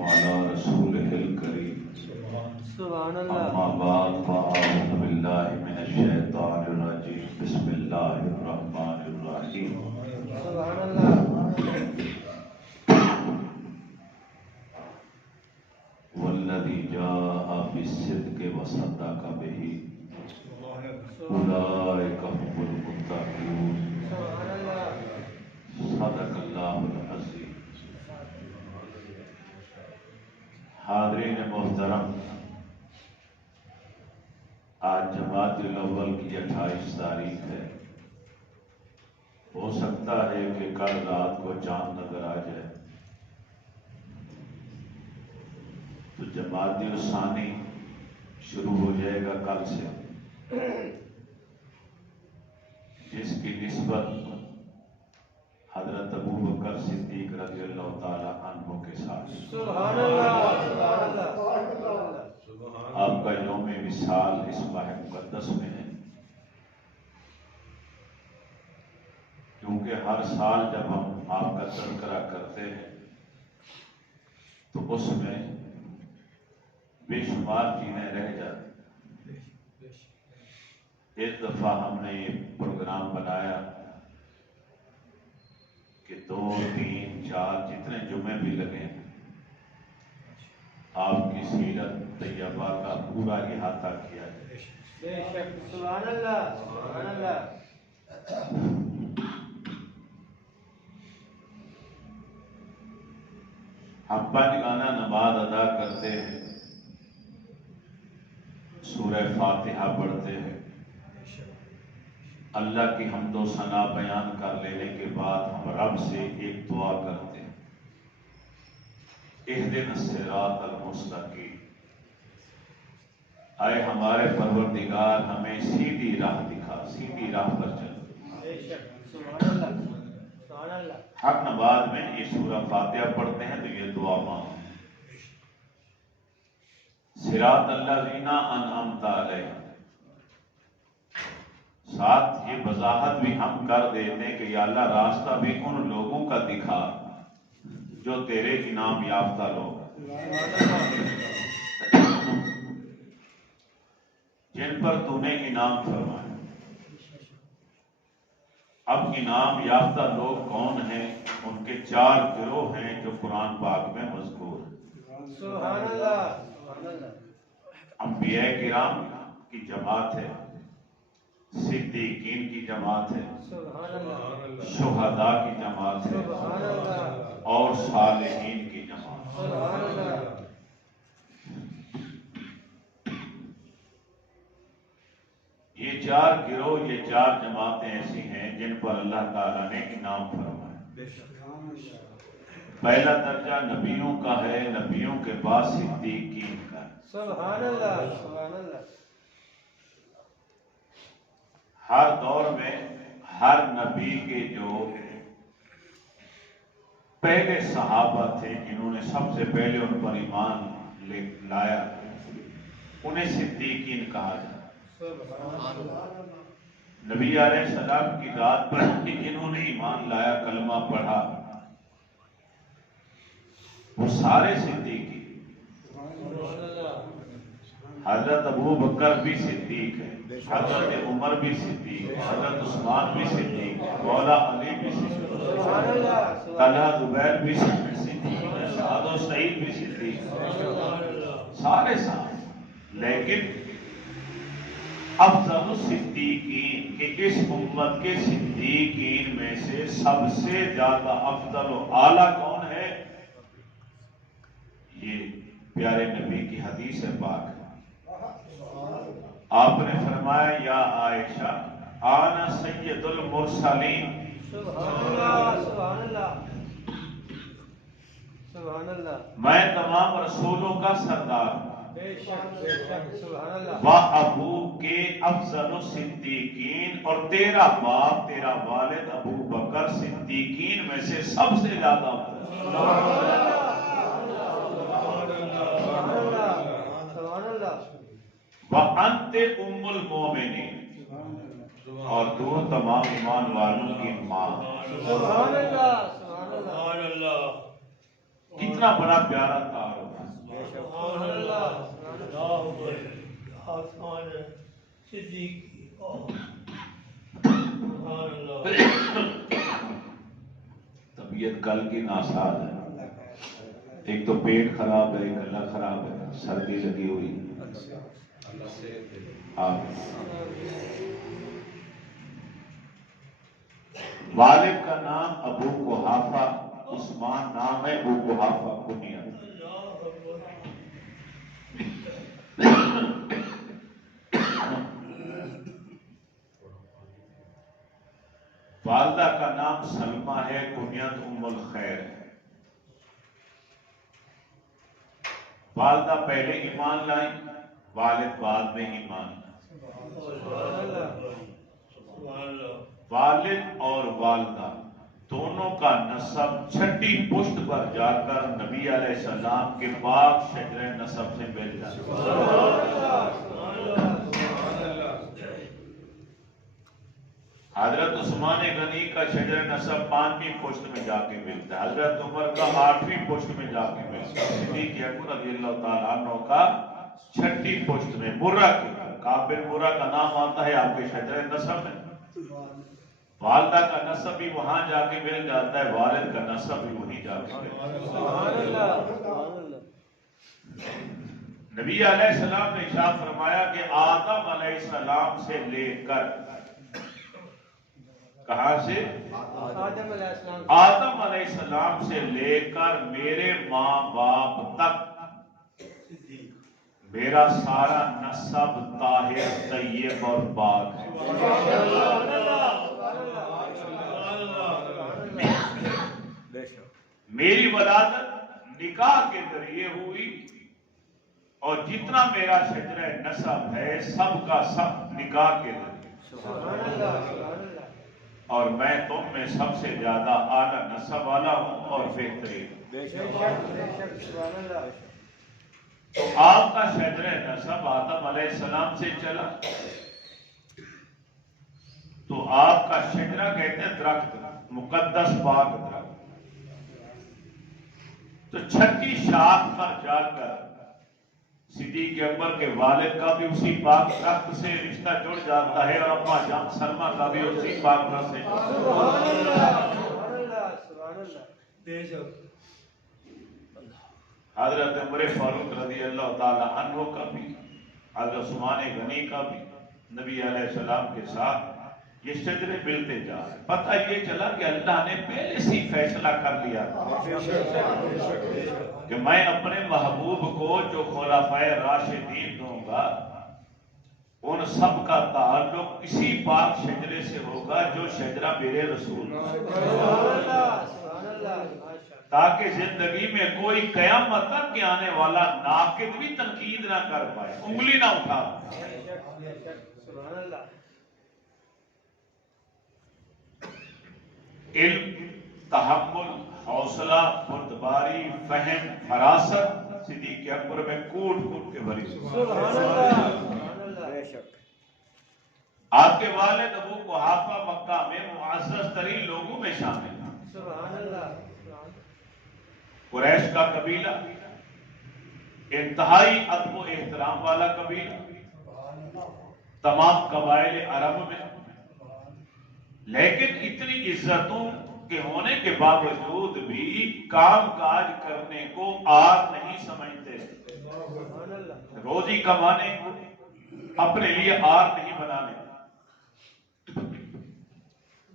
على رسوله الكريم سبحان اللہ أما بعد فأعوذ بالله من الشيطان الرجيم بسم الله الرحمن الرحيم سبحان اللہ والذي جاء بالصدق وصدق به أولئك هم المتقون سبحان اللہ صدق الله العظيم حاضرین محترم، آج جماعت الاول کی 28 تاریخ ہے۔ ہو سکتا ہے کہ کل رات کو چاند نظر آ جائے تو جماعت الثانی شروع ہو جائے گا کل سے، جس کی نسبت حضرت ابو بکر صدیق رضی اللہ تعالی عنہ کے ساتھ۔ سبحان اللہ سبحان اللہ آپ کا یوم وصال اس ماہ مقدس میں ہے، کیونکہ ہر سال جب ہم آپ کا تذکرہ کرتے ہیں تو اس میں بے شمار چیزیں رہ جاتی۔ اس دفعہ ہم نے یہ پروگرام بنایا کہ 2 3 4 جتنے جمعے بھی لگے آپ کی سیرت طیبہ کا پورا احاطہ کیا جائے۔ بے شک سبحان اللہ سبحان اللہ ہم پنجگانہ نماز ادا کرتے ہیں، سورہ فاتحہ پڑھتے ہیں، اللہ کی حمد و ثنا بیان کر لینے کے بعد ہم رب سے ایک دعا کرتے ہیں، اہدنا الصراط المستقیم، اے ہمارے پروردگار ہمیں سیدھی راہ دکھا، سیدھی راہ پر چل۔ بے شک سبحان اللہ سبحان اللہ ہر نماز میں یہ سورہ فاتحہ پڑھتے ہیں تو یہ دعا مانگتے ہیں، صراط الذین انعمت علیہم۔ ساتھ یہ وضاحت بھی ہم کر دیتے ہیں کہ یا اللہ راستہ بھی ان لوگوں کا دکھا جو تیرے انعام یافتہ لوگ ہیں، جن پر تو نے انعام فرمایا۔ اب انعام یافتہ لوگ کون ہیں؟ ان کے 4 گروہ ہیں جو قرآن پاک میں مذکور ہیں۔ سبحان اللہ سبحان اللہ انبیاء کرام کی جماعت ہے، صدیقین کی جماعت ہے، سبحان اللہ شہداء کی جماعت ہے، سبحان اللہ اور صالحین کی جماعت۔ سبحان اللہ یہ 4 گروہ، یہ 4 جماعتیں ایسی ہیں جن پر اللہ تعالیٰ نے انعام فرمایا۔ پہلا درجہ نبیوں کا ہے، نبیوں کے بعد صدیقین کا ہے۔ سبحان اللہ سبحان اللہ ہر دور میں ہر نبی کے جو پہلے صحابہ تھے جنہوں نے سب سے پہلے ان پر ایمان لایا، انہیں صدیقین کہا جاتا۔ نبی علیہ السلام کی رات پر جنہوں نے ایمان لایا، کلمہ پڑھا، وہ سارے صدیقین۔ حضرت ابو بکر بھی صدیق ہے، حضرت عمر بھی صدیق ہے، حضرت عثمان بھی صدیق ہے، مولا علی بھی صدیق ہے، طلحہ زبیر بھی صدیق ہے، سعد و سعید بھی صدیق ہے، سارے سارے۔ لیکن افضل الصدیقین کہ اس امت کے صدیقین میں سے سب سے زیادہ افضل و اعلیٰ کون ہے؟ یہ پیارے نبی کی حدیث پاک ہے۔ آپ نے فرمایا یا عائشہ آنا سید المرسلین، سبحان اللہ سبحان اللہ سبحان اللہ میں تمام رسولوں کا سردار ہوں، بے شک سبحان اللہ و ابو کے افضل الصدیقین، اور تیرا باپ تیرا والد ابو بکر صدیقین میں سے سب سے زیادہ افضل ہے۔ وَأَنْتِ أُمُّ الْمُؤْمِنِينَ، اور تو تمام ایمان والوں کی ماں۔ سبحان اللہ سبحان اللہ کتنا بڑا پیارا تعارف۔ آسمان صدیقی سبحان اللہ طبیعت کل کی ناساز ہے، ایک تو پیٹ خراب ہے، ایک گلا خراب ہے، سردی لگی ہوئی والد کا نام ابو قحافہ، عثمان نام ہے، ابو قحافہ کنیہ۔ والدہ کا نام سلمہ ہے، کنیت ام الخیر ہے۔ والدہ پہلے ایمان لائیں، والد بعد میں ایمان لائیں۔ والد اور والدہ دونوں کا نسب چھٹی پشت پر جا کر نبی علیہ السلام کے پاک شجرہ نسب سے مل جاتا حضرت عثمان غنی کا شجرہ نسب 5ویں پشت میں جا کے ملتا ہے، حضرت عمر کا 8ویں پشت میں جا کے ملتا ہے، صدیق اکبر رضی اللہ تعالیٰ عنہ کا 6ٹھی پشت میں، مرہ کے کابر مرہ کا نام آتا ہے آپ کے شجرہ نسب میں۔ والدہ کا نسب بھی وہاں جا کے مل جاتا ہے، والد کا نسب بھی وہیں جا کے مل جاتا ہے۔ نبی علیہ السلام نے ارشاد فرمایا کہ آدم علیہ السلام سے لے کر، کہاں سے؟ آدم علیہ السلام سے لے کر میرے ماں باپ تک میرا سارا نسب طاہر، طیب اور پاک ہے۔ میری ولادت نکاح کے ذریعے ہوئی، اور جتنا میرا شجرہ نسب ہے سب کا سب نکاح کے ذریعے، اور میں تم میں سب سے زیادہ اعلیٰ نسب والا ہوں اور بہترین۔ تو آپ کا شجرہ نسب آدم علیہ السلام سے چلا، تو آپ کا شجرہ کہتے ہیں درخت، مقدس پاک درخت، تو 6ٹھی شاخ پر جا کر صدیق اکبر کے والد کا بھی اسی پاک درخت سے رشتہ جڑ جاتا ہے، اور اما جان سلمہ کا بھی اسی پاک درخت سے۔ حضرت عمر فاروق رضی اللہ تعالی عنہ کا بھی، حضرت عثمان غنی کا بھی نبی علیہ السلام کے ساتھ یہ شجرے ملتے جا رہے۔ پتہ یہ چلا کہ اللہ نے پہلے سے فیصلہ کر لیا کہ میں اپنے محبوب کو جو خلفائے راشدین دوں گا، ان سب کا تعلق اسی پاک شجرے سے ہوگا جو شجرہ میرے رسول، تاکہ زندگی میں کوئی قیامت تک کے آنے والا ناقد بھی تنقید نہ کر پائے، انگلی نہ اٹھا پائے۔ علم، تحمل، حوصلہ، بردباری، فہم، فراست صدیق اکبر میں کوٹ کوٹ کے بھری۔ آپ کے والد ابو قحافہ مکہ میں معزز ترین لوگوں میں شامل ہیں۔ قریش کا قبیلہ انتہائی ادب و احترام والا قبیلہ، تمام قبائل عرب میں، لیکن اتنی عزتوں کے ہونے کے باوجود بھی کام کاج کرنے کو آر نہیں سمجھتے، روزی کمانے کو اپنے لیے آر نہیں بنانے۔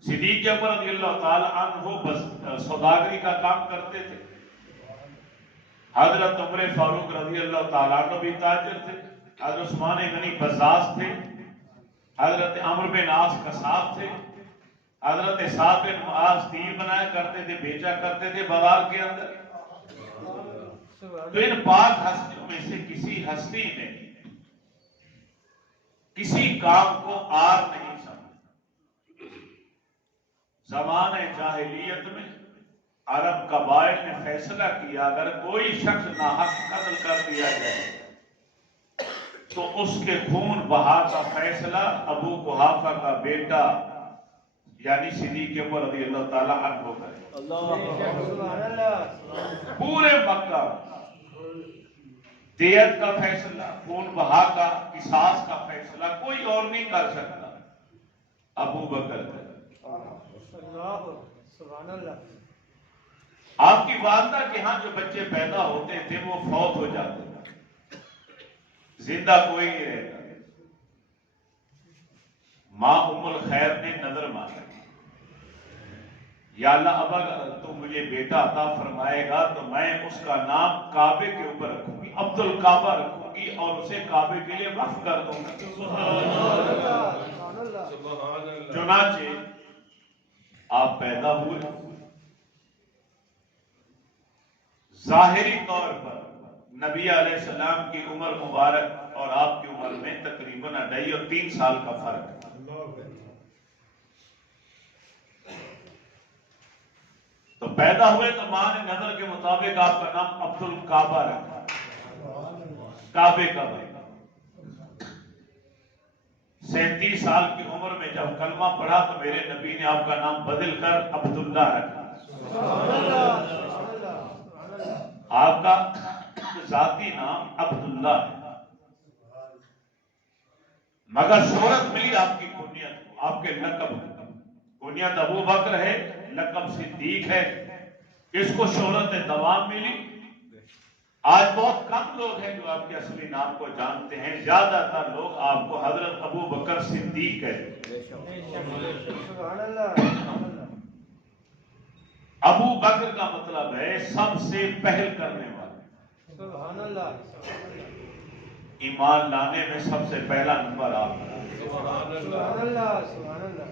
صدیق اکبر رضی اللہ تعالی عنہ سوداگری کا کام کرتے تھے، حضرت عمر فاروق رضی اللہ تعالیٰ عنہ بھی تاجر تھے، حضرت عثمان غنی بزاز تھے، حضرت عمرو بن عاص قصاب تھے، حضرت سعد بن معاذ تیر بنایا کرتے تھے، بیچا کرتے تھے بازار کے اندر۔ تو ان پاک ہستیوں میں سے کسی ہستی نے کسی کام کو آر نہیں سمجھا۔ زمانہ جاہلیت میں عرب قبائل نے فیصلہ کیا اگر کوئی شخص ناحق قتل کر دیا جائے تو اس کے خون بہا کا فیصلہ ابو قحافہ کا بیٹا یعنی صدیق اکبر رضی اللہ تعالیٰ عنہ کرے۔ پورے مکہ دیت کا فیصلہ، خون بہا کا، قصاص کا فیصلہ کوئی اور نہیں کر سکتا، ابو بکر کرے۔ سبحان اللہ۔ آپ کی والدہ کے ہاں جو بچے پیدا ہوتے تھے وہ فوت ہو جاتے تھے، زندہ کوئی نہیں رہتا۔ ماں ام الخیر نے نظر مانی، یا اللہ اب اگر تو مجھے بیٹا عطا فرمائے گا تو میں اس کا نام کعبے کے اوپر رکھوں گی، عبد الکعبہ رکھوں گی اور اسے کعبے کے لیے وقف کر دوں گا۔ چنانچہ آپ پیدا ہوئے، ظاہری طور پر نبی علیہ السلام کی عمر مبارک اور آپ کی عمر میں تقریباً 2.5 اور 3 سال کا فرق ہے۔ تو پیدا ہوئے تو ماں نے نظر کے مطابق آپ کا نام عبد الکعبہ رکھا، کعبے کا بھائی۔ 37 سال کی عمر میں جب کلمہ پڑھا تو میرے نبی نے آپ کا نام بدل کر عبداللہ رکھا۔ آپ کا ذاتی نام عبداللہ ہے، مگر شہرت ملی آپ کی کنیت کو، آپ کے لقب کو۔ کنیت ابو بکر ہے، لقب صدیق ہے، اس کو شہرت دوام ملی۔ آج بہت کم لوگ ہیں جو آپ کے اصلی نام کو جانتے ہیں، زیادہ تر لوگ آپ کو حضرت ابو بکر صدیق کہتے ہیں۔ ابو بکر کا مطلب ہے سب سے پہل کرنے والے، سبحان اللہ۔ ایمان لانے میں سب سے پہلا نمبر آپ کا۔ سبحان اللہ، سبحان اللہ۔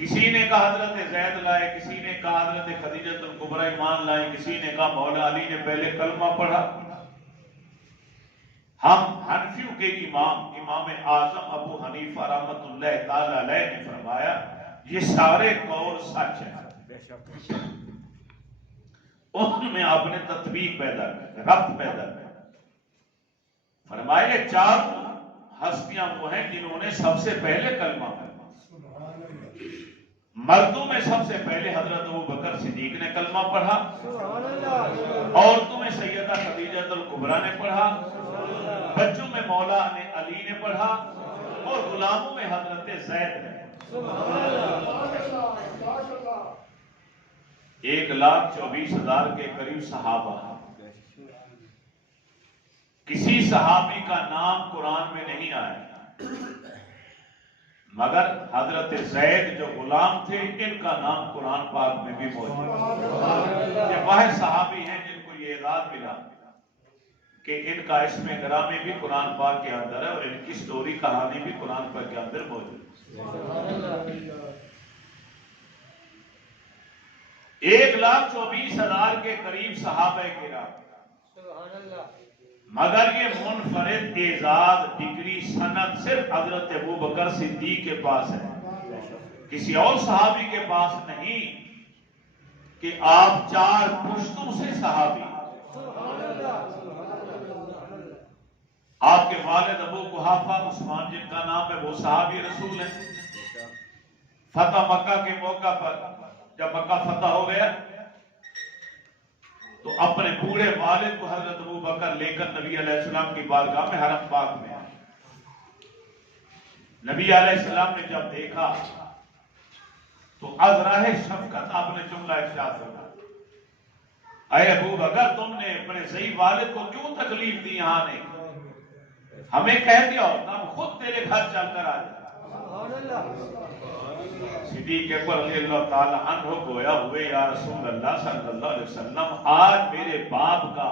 کسی نے کہا حضرت زید لائے، کسی نے کہا حضرت خدیجہ الکبریٰ ایمان لائے، کسی نے کہا مولا علی نے پہلے کلمہ پڑھا۔ ہم حنفیوں کے امام اعظم ابو حنیفہ رحمۃ اللہ تعالی علیہ نے فرمایا یہ سارے قول سچ ہیں، ان میں آپ نے تطبیق پیدا کی، ربط پیدا کی۔ فرمایا 4 ہستیاں وہ ہیں جنہوں نے سب سے پہلے کلمہ پڑھا۔ مردوں میں سب سے پہلے حضرت ابو بکر صدیق نے کلمہ پڑھا، عورتوں میں سیدہ خدیجہ الکبریٰ نے پڑھا، بچوں میں مولا علی نے پڑھا اور غلاموں میں حضرت زید نے۔ 1,24,000 کے قریب صحابہ، کسی صحابی کا نام قرآن میں نہیں آیا، مگر حضرت زید جو غلام تھے ان کا نام قرآن پاک میں بھی موجود ہے۔ یہ وہ صحابی ہیں جن کو یہ اعزاز ملا کہ ان کا اسم گرامی بھی قرآن پاک کے اندر ہے اور ان کی سٹوری کہانی بھی قرآن پاک کے اندر موجود ہے۔ 1,24,000 کے قریب صحابہ کرام، مگر یہ منفرد اعزاز ڈگری سند صرف حضرت ابو بکر صدیق کے پاس ہے، کسی اور صحابی کے پاس نہیں کہ آپ 4 پشتوں سے صحابی۔ آپ کے والد ابو قحافہ عثمان جن کا نام ہے وہ صحابی رسول ہیں۔ فتح مکہ کے موقع پر جب مکہ فتح ہو گیا تو اپنے بوڑھے والد کو حضرت ابو بکر لے کر نبی علیہ السلام کی بارگاہ میں حرم پاک میں آئے۔ نبی علیہ السلام نے جب دیکھا تو از راہ شفقت آپ نے جملہ ارشاد فرمایا، اے ابو بکر تم نے اپنے صحیح والد کو کیوں تکلیف دی، یہاں نے ہمیں کہہ دیا ہوتا ہم خود تیرے گھر چل کر آ جائیں۔ صدیق اکبر رضی اللہ تعالی عنہ گویا ہوئے یا رسول اللہ صلی اللہ علیہ وسلم آج میرے باپ کا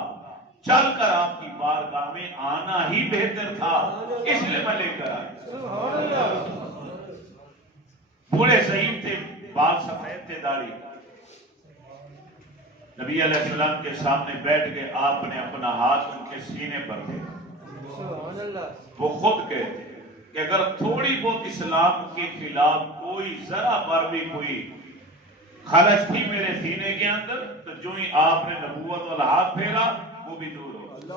چل کر آپ کی بارگاہ میں آنا ہی بہتر تھا، اس لیے میں لے کر آیا۔ بوڑھے ضعیف تھے، بال سفید تھے، داڑھی۔ نبی علیہ السلام کے سامنے بیٹھ کے آپ نے اپنا ہاتھ ان کے سینے پر دیا۔ وہ خود کہتے کہ اگر تھوڑی بہت اسلام کے خلاف کوئی ذرا بار بھی کوئی خلش تھی میرے سینے کے اندر تو جو ہی آپ نے نبوت والا ہاتھ پھیرا وہ بھی دور ہو گیا۔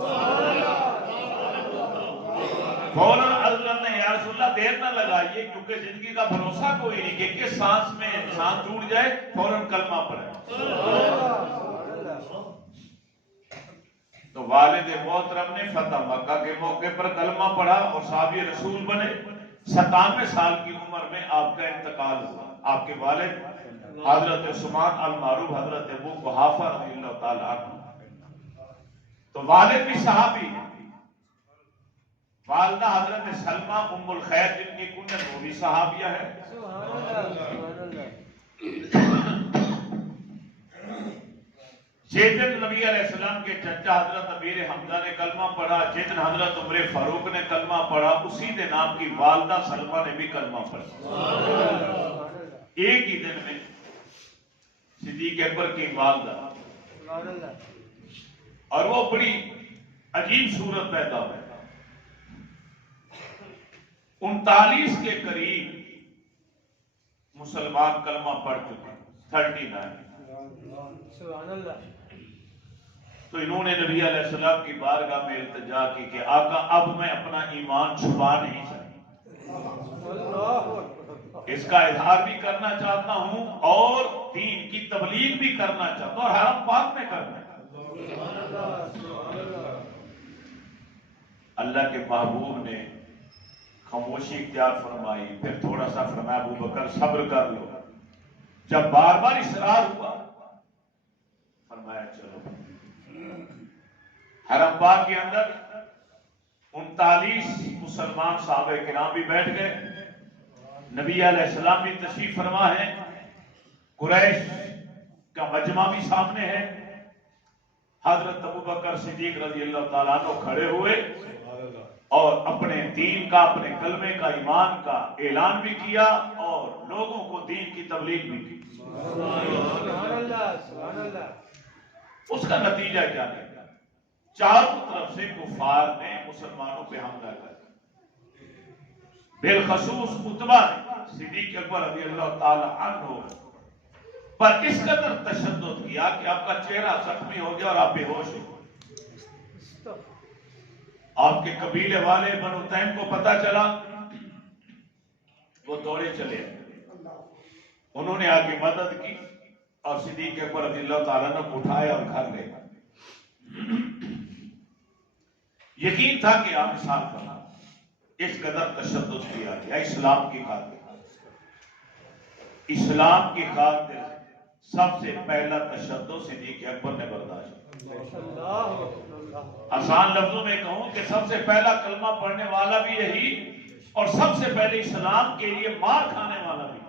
فوراً حضرت نے یا رسول اللہ دیر نہ لگائیے کیونکہ زندگی کا بھروسہ کوئی نہیں کہ کس سانس میں انسان ٹوٹ جائے، فوراً کلمہ پڑھے۔ تو والد محترم نے فتح مکہ کے موقع پر کلمہ پڑھا اور صحابی رسول بنے. 97 سال کی عمر میں آپ کا انتقال ہوا. آپ کے والد حضرت عثمان المعروف حضرت ابو قحافہ رضی اللہ تعالیٰ عنہ. تو والد بھی صحابی ہیں. والدہ حضرت سلمہ ام الخیر جن کی کنیت وہ بھی صحابیہ ہے. جس دن نبی علیہ السلام کے چچا حضرت امیر حمزہ نے کلمہ پڑھا، جس دن حضرت عمر فاروق نے کلمہ پڑھا، اسی دن آپ کی والدہ سلمہ نے بھی کلمہ پڑھا. ایک ہی دن میں صدیق اکبر کی والدہ، اور وہ بڑی عجیب صورت پیدا ہوئی. 39 کے قریب مسلمان کلمہ پڑھ چکے. 39. سبحان اللہ. تو انہوں نے نبی علیہ السلام کی بارگاہ میں التجا کی کہ آقا اب میں اپنا ایمان چھپا نہیں سکتا، اس کا اظہار بھی کرنا چاہتا ہوں اور دین کی تبلیغ بھی کرنا چاہتا ہوں اور حرم پاک میں کرنا چاہتا ہوں. اللہ کے محبوب نے خاموشی اختیار فرمائی. پھر تھوڑا سا فرمایا ابو بکر صبر کر لو. جب بار بار اصرار ہوا فرمایا چلو. حرم پاک کے اندر 39 مسلمان صحابہ کرام بھی بیٹھ گئے. نبی علیہ السلام بھی تشریف فرما ہے. قریش کا مجمع بھی سامنے ہے. حضرت ابو بکر صدیق رضی اللہ تعالیٰ عنہ کھڑے ہوئے اور اپنے دین کا، اپنے کلمے کا، ایمان کا اعلان بھی کیا اور لوگوں کو دین کی تبلیغ بھی کی. سبحان اللہ. سبحان اللہ. اس کا نتیجہ کیا ہے؟ چاروں طرف سے کفار نے مسلمانوں پہ حملہ کر، بالخصوص عتبہ نے صدیق اکبر رضی اللہ تعالی عنہ پر اس قدر تشدد کیا کہ آپ کا چہرہ زخمی ہو گیا اور آپ بے ہوش ہو گئے. آپ کے قبیلے والے بنو تیم کو پتا چلا، وہ دوڑے چلے. انہوں نے آگے مدد کی اور صدیق اکبر رضی اللہ تعالیٰ نے اٹھایا اور گھر لے گئے. یقین تھا کہ آپ مثال کرنا. اس قدر تشدد کیا گیا اسلام کی خاطر. اسلام کی خاطر سب سے پہلا تشدد صدیق اکبر نے برداشت. آسان لفظوں میں کہوں کہ سب سے پہلا کلمہ پڑھنے والا بھی یہی اور سب سے پہلے اسلام کے لیے مار کھانے والا بھی.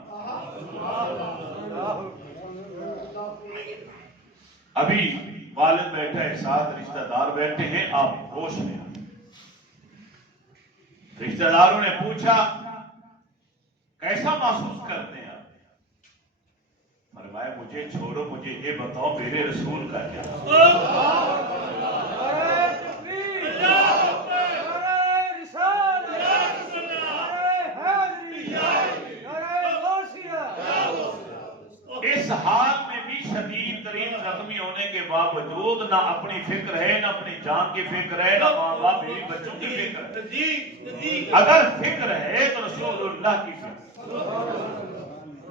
ابھی والد بیٹھے ہیں، ساتھ رشتہ دار بیٹھے ہیں، آپ ہوش میں. رشتہ داروں نے پوچھا کیسا محسوس کرتے ہیں آپ؟ فرمایا مجھے چھوڑو، مجھے یہ بتاؤ میرے رسول کا کیا. اس حال میں بھی شدید ترین زخمی ہونے کے باوجود نہ اپنی فکر ہے، نہ اپنی جان کی فکر ہے، نہ ماں باپ بیوی بچوں کی فکر ہے. اگر فکر ہے تو رسول اللہ کی فکر.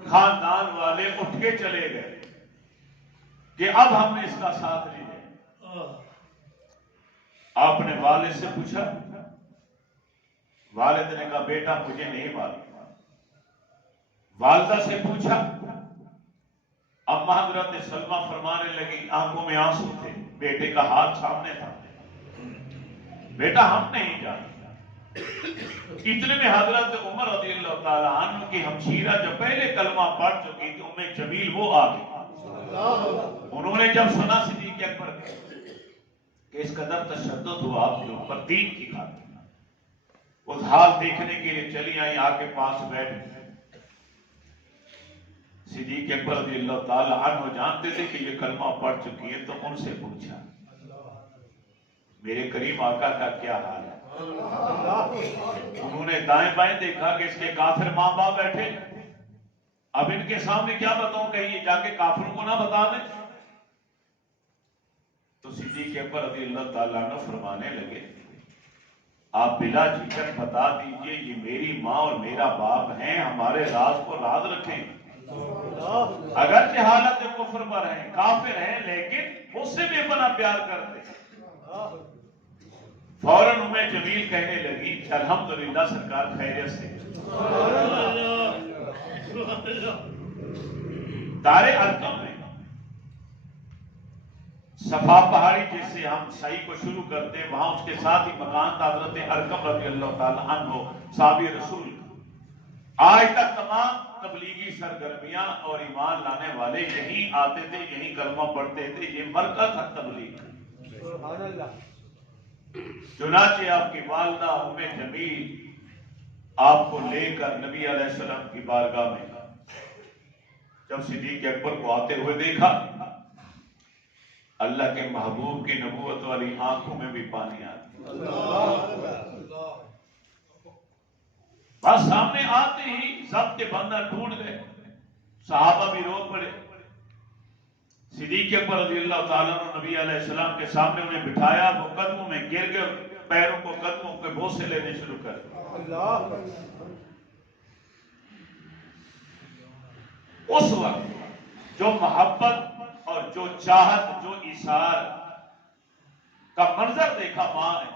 خاندان والے اٹھ کے چلے گئے کہ اب ہم نے اس کا ساتھ نہیں دیا. آپ نے والد سے پوچھا، والد نے کہا بیٹا مجھے نہیں معلوم. والدہ سے پوچھا، اما حضرت سلمہ فرمانے لگی، آنکھوں میں آنسو تھے، بیٹے کا ہاتھ سامنے تھا، بیٹا ہم نہیں جانتے. اتنے میں حضرت عمر رضی اللہ تعالی عنہ کی ہمشیرہ جو پہلے کلمہ پڑھ چکی تھی ام جمیل وہ آ گئی. انہوں نے جب سنا صدیق اکبر کہ اس قدر تشدد ہوا آپ کے اوپر دین کی خاطر، اس حال دیکھنے کے لیے چلی آئی، آ کے پاس بیٹھ. صدیق اکبر رضی اللہ تعالی عنہ جانتے تھے کہ یہ کلمہ پڑھ چکی ہے، تو ان سے پوچھا میرے کریم آقا کا کیا حال ہے؟ انہوں نے دائیں بائیں دیکھا کہ اس کے کافر ماں باپ بیٹھے، اب ان کے سامنے کیا بتاؤں، کہیں یہ جا کے کافروں کو نہ بتا دیں. تو صدیق اکبر رضی اللہ تعالیٰ عنہ فرمانے لگے آپ بلا جھجک بتا دیجئے یہ میری ماں اور میرا باپ ہیں، ہمارے راز کو راز رکھیں. اگرچہ حالت کفر پر ہیں، کافر ہیں، لیکن مجھ سے بے پناہ پیار کرتے ہیں. جمیل کہنے لگی کہ الحمدللہ سرکار خیریت سے۔ دار ارقم میں صفا پہاڑی جس سے ہم سعی کو شروع کرتے ہیں، وہاں اس کے ساتھ ہی مکان تھا حضرت ارقم رضی اللہ تعالیٰ عنہ صحابی رسول۔ آج تک تمام تبلیغی سرگرمیاں اور ایمان لانے والے یہیں آتے تھے، یہیں کلمہ پڑھتے تھے، یہ مرکز تھا تبلیغ۔ چنانچہ آپ کی والدہ ام جمیل آپ کو لے کر نبی علیہ السلام کی بارگاہ میں جب صدیق اکبر کو آتے ہوئے دیکھا، اللہ کے محبوب کی نبوت والی آنکھوں میں بھی پانی آ گیا۔ بس سامنے آتے ہی ضبط بندہ ٹوٹ گئے، صحابہ بھی رو پڑے۔ صدیق اکبر رضی اللہ تعالیٰ نے نبی علیہ السلام کے سامنے انہیں بٹھایا، وہ قدموں میں گر گئے، پیروں کو قدموں کے بوسے لینے شروع کر دیے۔ اس وقت جو محبت اور جو چاہت، جو ایثار کا منظر دیکھا ماں نے،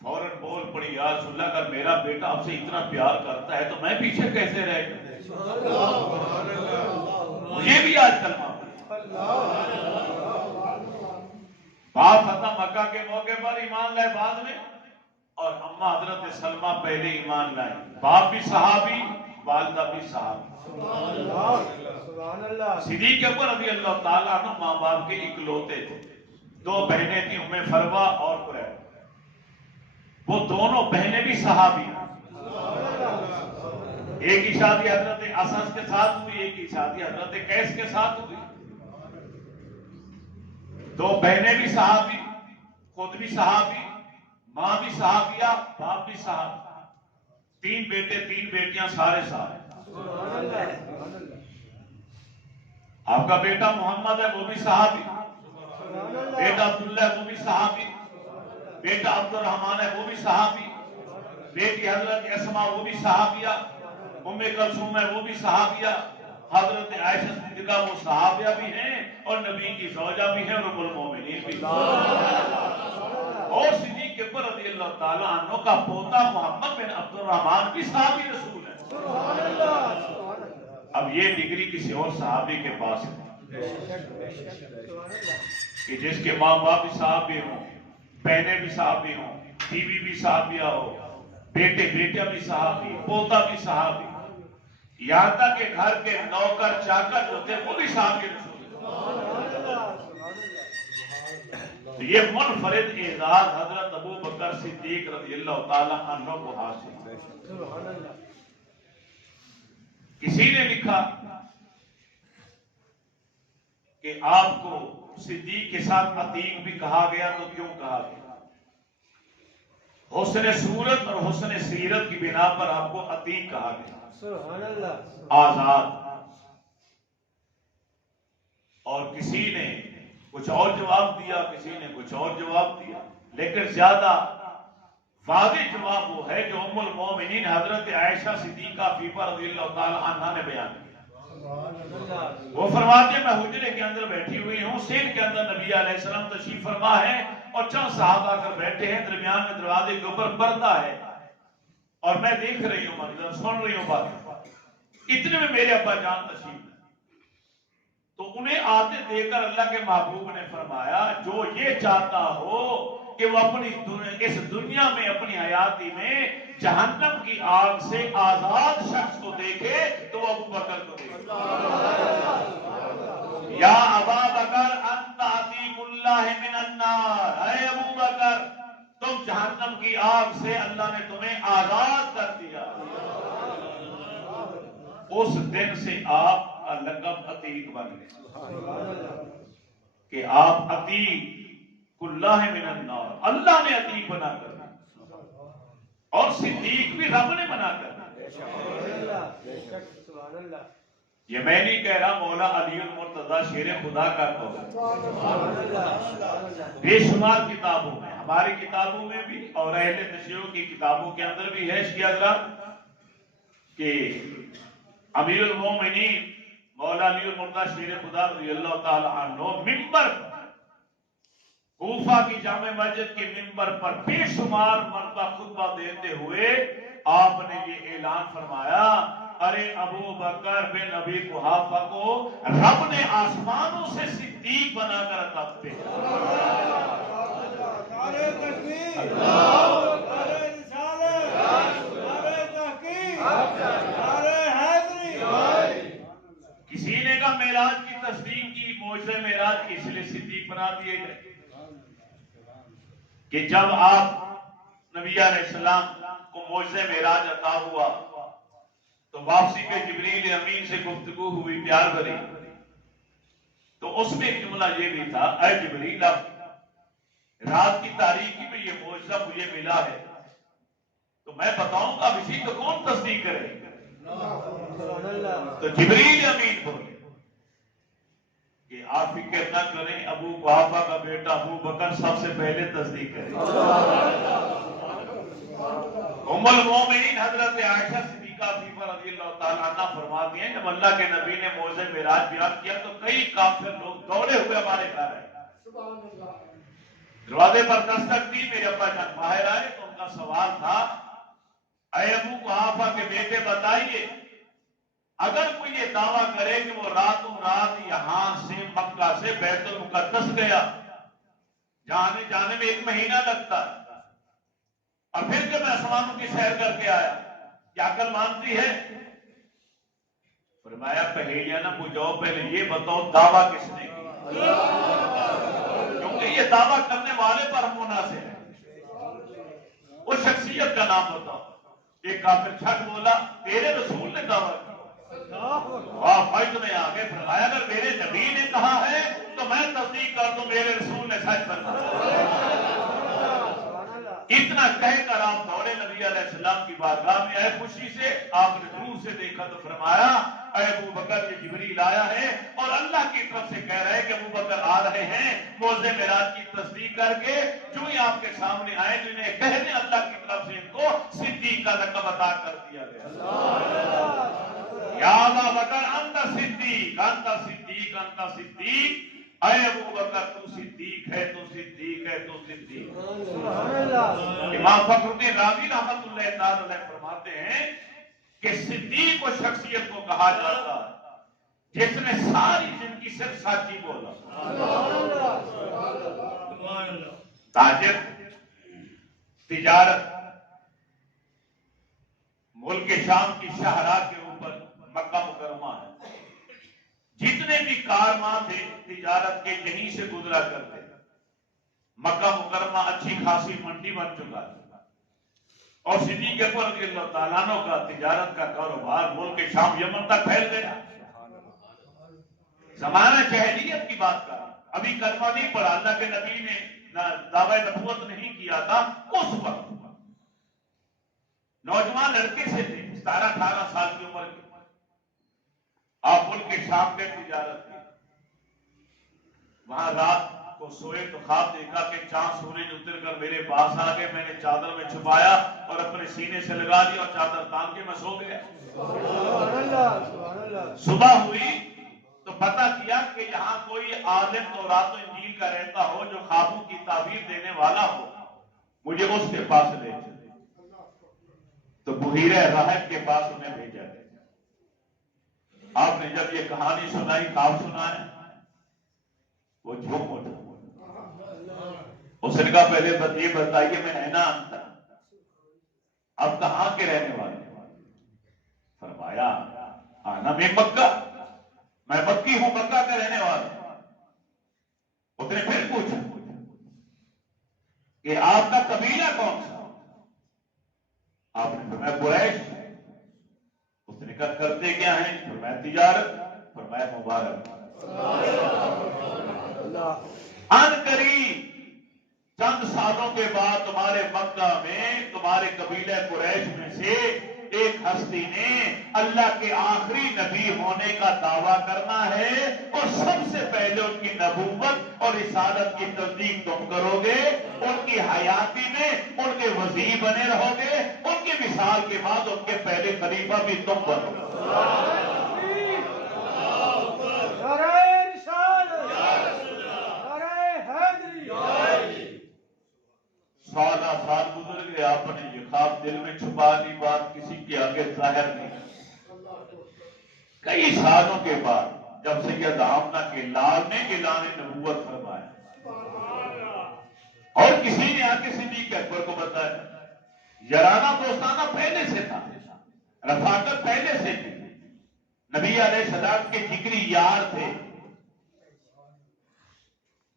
فوراً بول پڑی، یا رسول اللہ اگر میرا بیٹا آپ سے اتنا پیار کرتا ہے تو میں پیچھے کیسے رہ گیا؟ مجھے بھی آج کلمہ باپ فتح مکہ کے موقع پر ایمان لائے بعد میں، اور اماں حضرت سلمہ پہلے ایمان لائے۔ باپ بھی صحابی، والدہ بھی صحابی۔ صدیق اکبر رضی اللہ تعالیٰ عنہ ماں باپ کے اکلوتے تھے، دو بہنیں تھیں، ام فروہ اور قریب۔ وہ دونوں بہنیں بھی صحابی ہیں۔ ایک کی شادی حضرت اسد کے ساتھ ہوئی، ایک کی شادی حضرت قیس کے ساتھ ہوئی۔ دو بہنیں بھی صحابی، خود بھی صحابی، ماں بھی صحابیہ، باپ بھی صحابی، تین بیٹے تین بیٹیاں، سارے صحابی۔ آپ کا بیٹا محمد ہے، وہ بھی صحابی، بیٹا عبداللہ ہے، وہ بھی صحابی، بیٹا عبد الرحمن ہے، وہ بھی صحابی، بیٹی حضرت اسماء وہ بھی صحابیہ، ام کلثوم ہے وہ بھی صحابیہ، حضرت عائشہ صدیقہ وہ صحابیہ بھی ہیں اور نبی کی زوجہ بھی ہیں اور ام المومنین بھی۔ اور صدیق اکبر رضی اللہ تعالیٰ عنہ کا پوتا محمد بن عبد الرحمن بھی صحابی رسول ہے۔ اب یہ ڈگری کسی اور صحابی کے پاس ہے کہ جس کے ماں باپ بھی صحابی ہوں، بہنیں بھی صحابی ہوں، بیوی بھی صحابیہ ہو، بیٹے بیٹیاں بھی صحابی، پوتا بھی صحابی، یہاں تک کہ گھر کے نوکر چاکر جو تھے وہ بھی صحابی رسول۔ تو یہ منفرد اعزاز حضرت ابو بکر صدیق رضی اللہ تعالی عنہ کو حاصل ہے۔ کسی نے لکھا کہ آپ کو صدیق کے ساتھ عتیق بھی کہا گیا، تو کیوں کہا گیا؟ حسن صورت اور حسن سیرت کی بنا پر آپ کو عتیق کہا گیا، آزاد۔ اور کسی نے کچھ اور جواب دیا، کسی نے کچھ اور جواب دیا، لیکن زیادہ واضح جواب وہ ہے جو ام المومنین حضرت عائشہ صدیقہ فیفا رضی اللہ تعالی عنہ نے بیان کیا۔ وہ فرماتے ہیں میں حجرے کے اندر بیٹھی ہوئی ہوں، سین کے اندر نبی علیہ السلام تشریف فرما ہے اور چند صحابہ کر بیٹھے ہیں، درمیان میں دروازے کے اوپر پردہ ہے اور میں دیکھ رہی ہوں منظر، سن رہی ہوں بات۔ اتنے میں میرے ابا جان تشریف ہے، تو انہیں آتے دیکھ کر اللہ کے محبوب نے فرمایا جو یہ چاہتا ہو کہ وہ اپنی اس دنیا میں اپنی حیاتی میں جہنم کی آگ سے آزاد شخص کو دیکھے تو وہ ابو بکر کو دیکھے۔ یا ابا بکر انت عتیق اللہ من النار، اے ابو بکر تم جہنم کی آگ سے اللہ نے تمہیں آزاد کر دیا۔ اس دن سے آپ کا لقب عتیق بن گئے کہ آپ عتیق اللہ من النار، اللہ نے عتیق بنا کر دیا، اور صدیق بھی رب نے بنا کر دیا۔ یہ میں نہیں کہہ رہا، مولا علی المرتضیٰ شیر خدا کا قول ہے۔ بے شمار کتابوں میں، ہماری کتابوں میں بھی اور اہل تشیع کی کتابوں کے اندر بھی ہے شیعہ حضرات کہ امیر المومنین مولا علی المرتضیٰ شیر خدا رضی اللہ تعالی عنہ منبر کوفہ کی جامع مسجد کے منبر پر بے شمار مرتبہ خطبہ دیتے ہوئے آپ نے یہ اعلان فرمایا، ارے ابو بکر بن ابی قحافہ کو رب نے آسمانوں سے صدیق بنا کر عطا کیا۔ نعرہ تکبیر، نعرہ رسالت، نعرہ تحقیق، نعرہ حیدری۔ کسی نے کہا معراج کی تصدیق کی، معجزہ معراج کی، اس لیے صدیق بنا دیے گئے کہ جب آپ نبی علیہ السلام کو معجزہ معراج عطا ہوا تو واپسی پہ جبریل امین سے گفتگو ہوئی پیار بھری، تو اس میں ایک جملہ یہ بھی تھا، اے جبریل اب رات کی تاریکی میں یہ معجزہ مجھے ملا ہے تو میں بتاؤں گا، اب اسی تو کون تصدیق کرے؟ تو جبریل امین بولے کہ آپ فکر نہ کریں، ابو قحافہ کا بیٹا ابو بکر سب سے پہلے تصدیق کرے۔ ام المومنین حضرت عائشہ صدیقہ عفیفہ رضی اللہ تعالیٰ عنہ فرماتی ہیں، جب اللہ کے نبی نے معجزہ معراج بیان کیا تو کئی کافر لوگ دوڑے ہوئے ہمارے گھر آئے، دروازے پر دستک دی، میرے ابا جان باہر آئے تو ان کا سوال تھا، اے ابو قحافہ کے بیٹے بتائیے، اگر کوئی یہ دعویٰ کرے کہ وہ راتوں رات یہاں سے مکہ سے بیت المقدس گیا جانے جانے میں 1 مہینہ لگتا ہے، اور پھر جب آسمانوں کی سیر کر کے آیا، کیا عقل مانتی ہے؟ فرمایا پہیلیاں نہ بجھاؤ، پہلے یہ بتاؤ دعویٰ کس نے کیا، کیونکہ یہ دعویٰ کرنے والے پر ہم منحصر ہیں، اس شخصیت کا نام بتاؤ۔ ایک کافر چھٹ بولا، تیرے رسول نے دعویٰ کیا۔ واہ بھائی تمہیں آگے فرمایا، اگر میرے نبی نے کہا ہے تو میں تصدیق کر دوں، میرے رسول نے سچ فرمایا۔ اتنا کہہ کر آپ دوڑے نبی علیہ السلام کی بارگاہ میں آئے، خوشی سے آپ نے دور سے دیکھا تو فرمایا، اے ابو بکر یہ جبریل آیا ہے اور اللہ کی طرف سے کہہ رہے کہ ابو بکر آ رہے ہیں معجزہ معراج کی تصدیق کر کے، جو ہی آپ کے سامنے آئے تو انہیں کہہ دیں اللہ کی طرف سے ان کو صدیق کا لقب عطا کر دیا گیا۔ یا ابا بکر انت صدیق، انت صدیق، انت صدیق، اے ابو بکر تو صدیق ہے، تو صدیق ہے، تو صدیق۔ امام فخر الدین رازی رحمۃ اللہ تعالی علیہ فرماتے ہیں کہ صدیق و شخصیت کو کہا جاتا ہے جس نے ساری زندگی صرف سچ ہی بولا۔ تاجر، تجارت، ملک شام کی شاہراہ کے اوپر مکہ مکرمہ ہے، جتنے بھی کارواں تھے تجارت کے یہیں سے گزرا کرتے، مکہ مکرمہ اچھی خاصی منڈی بن چکا تھا، اور صدیق اکبر رضی اللہ تعالیٰ عنہ کا تجارت کا کاروبار ملک شام یمن تک پھیل گیا۔ زمانہ جاہلیت کی بات کر، ابھی کلمہ نہیں پڑھا، اللہ کے نبی نے دعوی نبوت نہیں کیا تھا، اس وقت نوجوان لڑکے سے تھے 17-18 سال کی عمر کے، آپ ملک شام کے تجارت کی، وہاں رات کو سوئے تو خواب دیکھا کہ چاند سورج اتر کر میرے پاس آ گئے، میں نے چادر میں چھپایا اور اپنے سینے سے لگا دیا اور چادر تان کے میں سو گیا۔ صبح ہوئی تو پتہ کیا کہ یہاں کوئی عالم تورات و انجیل کا رہتا ہو جو خوابوں کی تعبیر دینے والا ہو، مجھے اس کے پاس لے چلے۔ تو بحیرہ راہب کے پاس انہیں بھیجا گیا۔ آپ نے جب یہ کہانی سنائی، خواب سنائے، وہ جھوم اٹھا۔ اس نے کہا پہلے یہ بتائیے میں ہے نا انتا، اب کہاں کے رہنے والے؟ فرمایا آنا میں مکہ، میں مکی ہوں، مکہ کے رہنے والا۔ اس نے پھر پوچھا کہ آپ کا قبیلہ کون سا؟ آپ نے فرمایا قریش۔ اس نے کہا کرتے کیا ہیں؟ فرمایا تجارت۔ فرمایا مبارک، ان قریب چند سالوں کے بعد تمہارے مکہ میں تمہارے قبیلہ قریش میں سے ایک ہستی نے اللہ کے آخری نبی ہونے کا دعویٰ کرنا ہے، اور سب سے پہلے ان کی نبوت اور رسالت کی تصدیق تم کرو گے، ان کی حیاتی میں ان کے وزیر بنے رہو گے، ان کی مثال کے بعد ان کے پہلے خلیفہ بھی تم بنو گے۔ نعرہ رسالت، نعرہ حیدری، کئی سالوں کے بعد جب سید آمنہ کے لال نے اعلان نبوت فرمایا اور کسی نے آ کے صدیق اکبر کو بتایا، یارانہ دوستانہ پہلے سے تھا، رفاقت پہلے سے تھی، نبی علیہ السلام کے جگری یار تھے،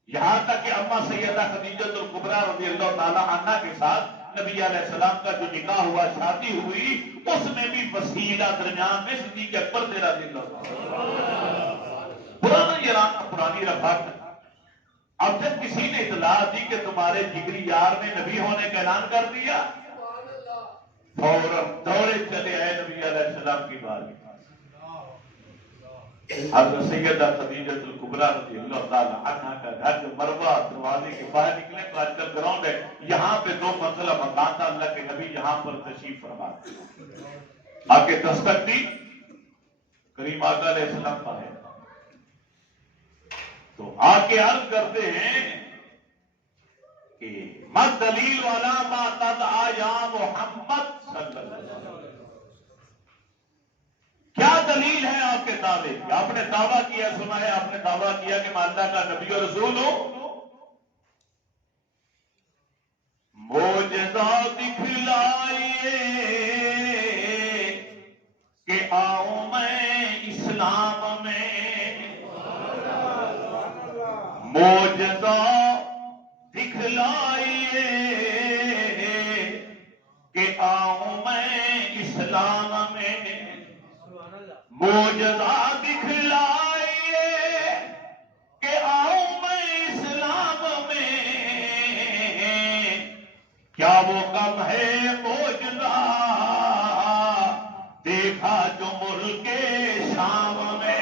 یہاں تک کہ اما سیدہ خدیجہ الکبریٰ رضی اللہ تعالی عنہا کے ساتھ نبی علیہ السلام کا جو نکاح ہوا، شادی ہوئی، اس میں بھی وسیلہ درمیان میں صدیق اکبر سے رضی اللہ تعالی، پرانا یارانہ، پرانی رفاقت۔ اب جب کسی نے اطلاع دی کہ تمہارے جگری یار نے نبی ہونے کا اعلان کر دیا، فوراً دوڑے چلے آئے نبی علیہ السلام کی بارگاہ۔ حضرت سیدہ خدیجہ الکبریٰ رضی اللہ تعالی عنہا کا گھر جو مروہ دروازے کے باہر نکلے تو آج کل گراؤنڈ ہے، یہاں پہ 2 منزلہ مکان تھا، اللہ کے نبی یہاں پر تشریف فرما آ کے دستک دی، کریم آقا علیہ السلام باہر تو آ کے عرض کرتے ہیں کہ مت دلیل والا ما تدعا یا محمد صلی اللہ علیہ وسلم، کیا دلیل ہے آپ کے دعوے کی؟ آپ نے دعویٰ کیا، سنا ہے آپ نے دعویٰ کیا کہ میں اللہ کا نبی و رسول ہوں، معجزہ دکھلائیے کہ آؤں میں اسلام میں، معجزہ دکھلائیے کہ آؤں میں اسلام میں، معجزہ دکھلائیے کہ آؤں میں اسلام میں، کیا وہ کم ہے معجزہ دیکھا جو ملک شام میں۔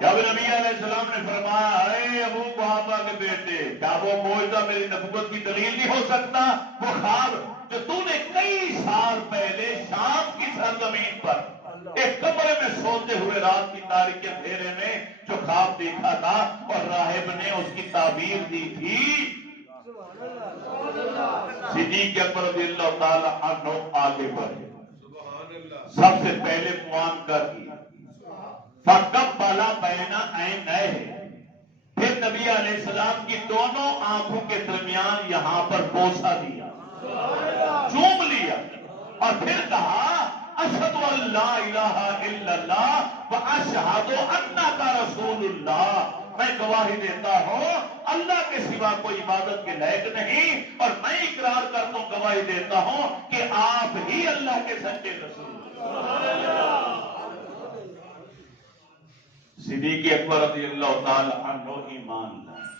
جب نبی علیہ السلام نے فرمایا اے ابو قحافہ کے بیٹے، کیا وہ معجزہ میری نبوت کی دلیل نہیں ہو سکتا؟ وہ خواب جو تو نے کئی سال پہلے شام کی سرزمین پر ایک کمرے میں سوتے ہوئے رات کی تاریک اندھیرے میں جو خواب دیکھا تھا اور راہب نے اس کی تعبیر دی تھی، صدیق اکبر رضی اللہ تعالی عنہ آگے بڑھے، سب سے پہلے معانقہ کی، فَقَبَّلَ بَيْنَ عَيْنَيْهِ، پھر نبی علیہ السلام کی دونوں آنکھوں کے درمیان یہاں پر بوسہ دیا، چوم لیا، اور پھر کہا اشہد ان لا الہ الا اللہ واشہد انک رسول اللہ، میں گواہی دیتا ہوں اللہ کے سوا کوئی عبادت کے لائق نہیں، اور میں اقرار کرتا ہوں، گواہی دیتا ہوں کہ آپ ہی اللہ کے سچے رسول ہیں۔ صدیق اکبر رضی اللہ تعالی عنہ ایمان لائے۔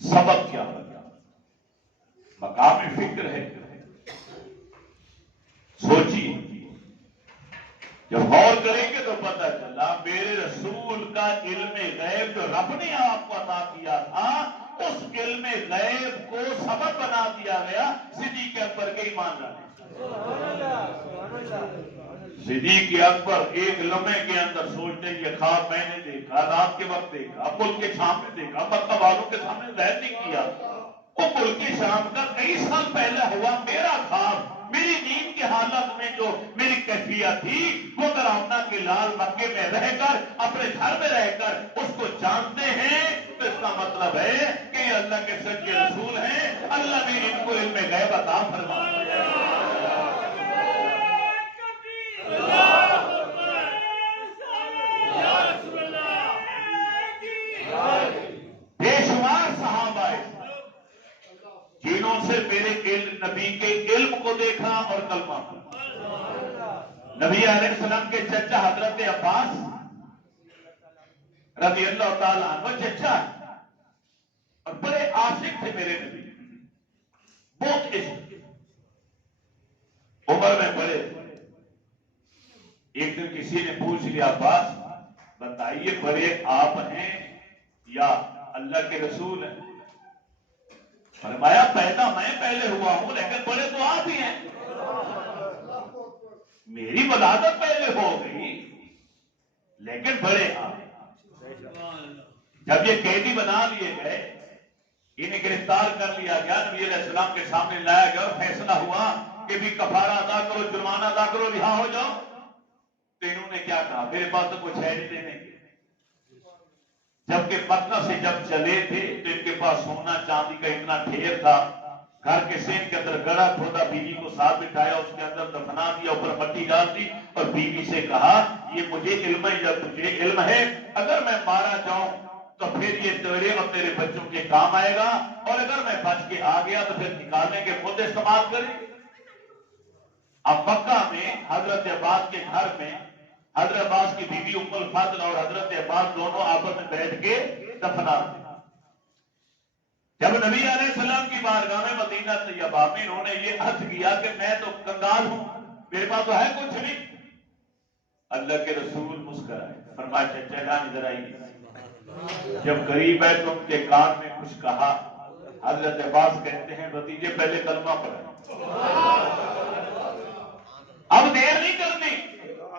سبب کیا ہوگا؟ مقام فکر ہے، سوچیے، جب غور کریں گے تو پتہ چلا میرے رسول کا علم غیب جو رب نے آپ کو عطا کیا تھا، اس علم غیب کو سبب بنا دیا گیا صدیق اکبر کے ایمان لانے۔ صدیق اکبر ایک لمحے کے اندر سوچتے یہ خواب میں نے دیکھا، رات کے وقت دیکھا، ملک کے سامنے دیکھا، مکہ والوں کے سامنے ظاہر نہیں کیا، وہ ملک شام کا کئی سال پہلے ہوا میرا خواب، میری نیند کی حالت میں جو میری کیفیت تھی، وہ اگر آمنہ کے لال مکے میں رہ کر، اپنے گھر میں رہ کر اس کو جانتے ہیں تو اس کا مطلب ہے کہ یہ اللہ کے سچے رسول ہیں، اللہ نے ان کو علم غیب عطا فرمایا۔ بے شمار صحابہ جنہوں سے میرے نبی کے علم کو دیکھا اور کلمہ پڑھا۔ نبی علیہ السلام کے چچا حضرت عباس رضی اللہ تعالیٰ عنہ چچا اور بڑے عاشق تھے میرے نبی، بہت عشق، عمر میں بڑے۔ ایک دن کسی نے پوچھ لیا عباس بتائیے بڑے آپ ہیں یا اللہ کے رسول ہیں؟ فرمایا پیدا میں پہلے ہوا ہوں لیکن بڑے تو آپ ہی ہیں، میری ولادت پہلے ہو گئی لیکن بڑے آپ۔ جب یہ قیدی بنا لیے گئے، انہیں گرفتار کر لیا گیا، نبی علیہ السلام کے سامنے لایا گیا اور فیصلہ ہوا کہ بھی کفارہ ادا کرو، جرمانہ ادا کرو، رہا ہو جاؤ. تو انہوں نے کیا کہا، میرے پاس تو کچھ ہے نہیں دینے کے. جبکہ مکہ سے جب چلے تھے تو ان کے پاس سونا چاندی کا اتنا ڈھیر تھا، گھر کے سین کے اندر گڑا کھودا، بیوی کو ساتھ بٹھایا، اس کے اندر دفنا دیا، اوپر مٹی ڈال دی اور بیوی سے کہا یہ مجھے علم ہے یا تجھے علم ہے، اگر میں مارا جاؤں تو پھر یہ تیرے اور تیرے بچوں کے کام آئے گا، اور اگر میں بچ کے آ گیا تو پھر نکالنے کے خود استعمال کریں. اب مکہ میں حضرت عباس کے گھر میں حضرت عباس کی بیوی ام الفضل اور حضرت عباس دونوں آپس میں بیٹھ کے دفنا تھے. جب نبی علیہ السلام کی بارگاہ میں مدینہ طیبہ میں انہوں نے یہ عہد کیا کہ میں تو کنگال ہوں، میرے پاس تو ہے کچھ نہیں، اللہ کے رسول مسکرائے، فرمایا چچا جان ادھر آئیے. جب قریب ہے تو ان کے کان میں کچھ کہا. حضرت عباس کہتے ہیں بھتیجے پہلے کلمہ پڑھیں، اب دیر نہیں کرنی.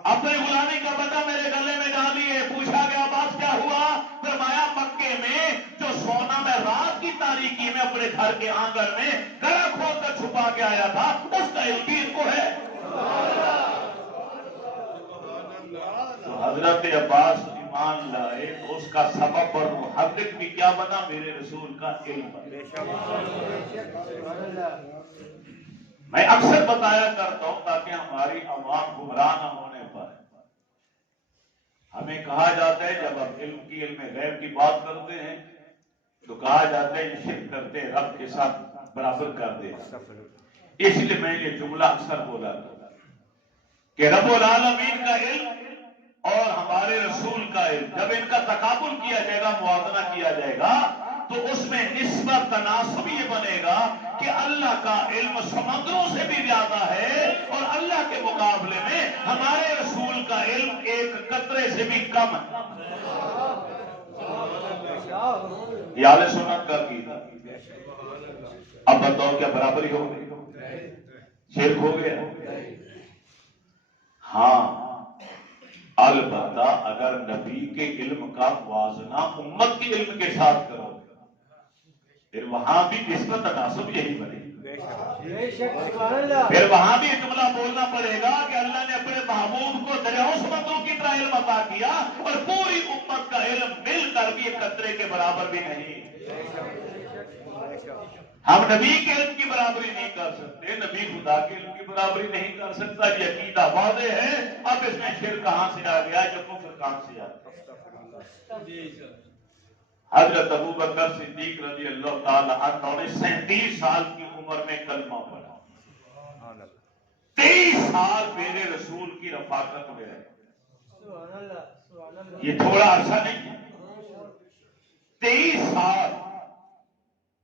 اپنے غلامی کا بدلہ میرے گلے میں ڈالیے. پوچھا گیا عباس کیا ہوا؟ فرمایا مکے میں جو سونا میں رات کی تاریکی میں اپنے گھر کے آنگن میں گڑا کھود کر چھپا کے آیا تھا، اس کا علم بھی ان کو ہے. تو حضرت عباس ایمان لائے تو اس کا سبب اور محقق بھی کیا بنا؟ میرے رسول کا علم بنا. میں اکثر بتایا کرتا ہوں تاکہ ہماری عوام گمراہ نہ ہونے پائے. ہمیں کہا جاتا ہے جب ہم علم غیب کی بات کرتے ہیں تو کہا جاتا ہے یہ شرک کرتے رب کے ساتھ برابر کر دے. اس لیے میں یہ جملہ اکثر بولا تھا کہ رب العالمین کا علم اور ہمارے رسول کا علم جب ان کا تقابل کیا جائے گا، موازنہ کیا جائے گا، تو اس میں نسبت تناسب یہ بنے گا کہ اللہ کا علم سمندروں سے بھی زیادہ ہے اور اللہ کے مقابلے میں ہمارے رسول کا علم ایک قطرے سے بھی کم ہے. یہ اہل سنت کا عقیدہ. اب بتاؤ کیا برابری ہو گئی؟ شرک ہو گیا؟ ہاں، البتہ اگر نبی کے علم کا موازنہ امت کے علم کے ساتھ کرو پھر وہاں بھی نسبت تناسب یہی بنے گا. پھر وہاں بھی جملہ بولنا پڑے گا کہ اللہ نے اپنے محبوب کو دریاؤں سمندروں کی طرح علم عطا کیا اور پوری امت کا علم مل کر بھی ایک قطرے کے برابر بھی نہیں. ہم نبی کے علم کی برابری نہیں کر سکتے، نبی خدا کے علم کی برابری نہیں کر سکتا. یہ عقیدہ واضح ہے. اب اس میں شرک کہاں سے آ گیا، جب کفر کہاں سے آ گیا؟ حضرت ابوبکر صدیق رضی اللہ تعالی عنہ نے 37 سال کی عمر میں کلمہ پڑھا، 23 سال میرے رسول کی رفاقت میں رہے. یہ تھوڑا عرصہ نہیں ہے، 23 سال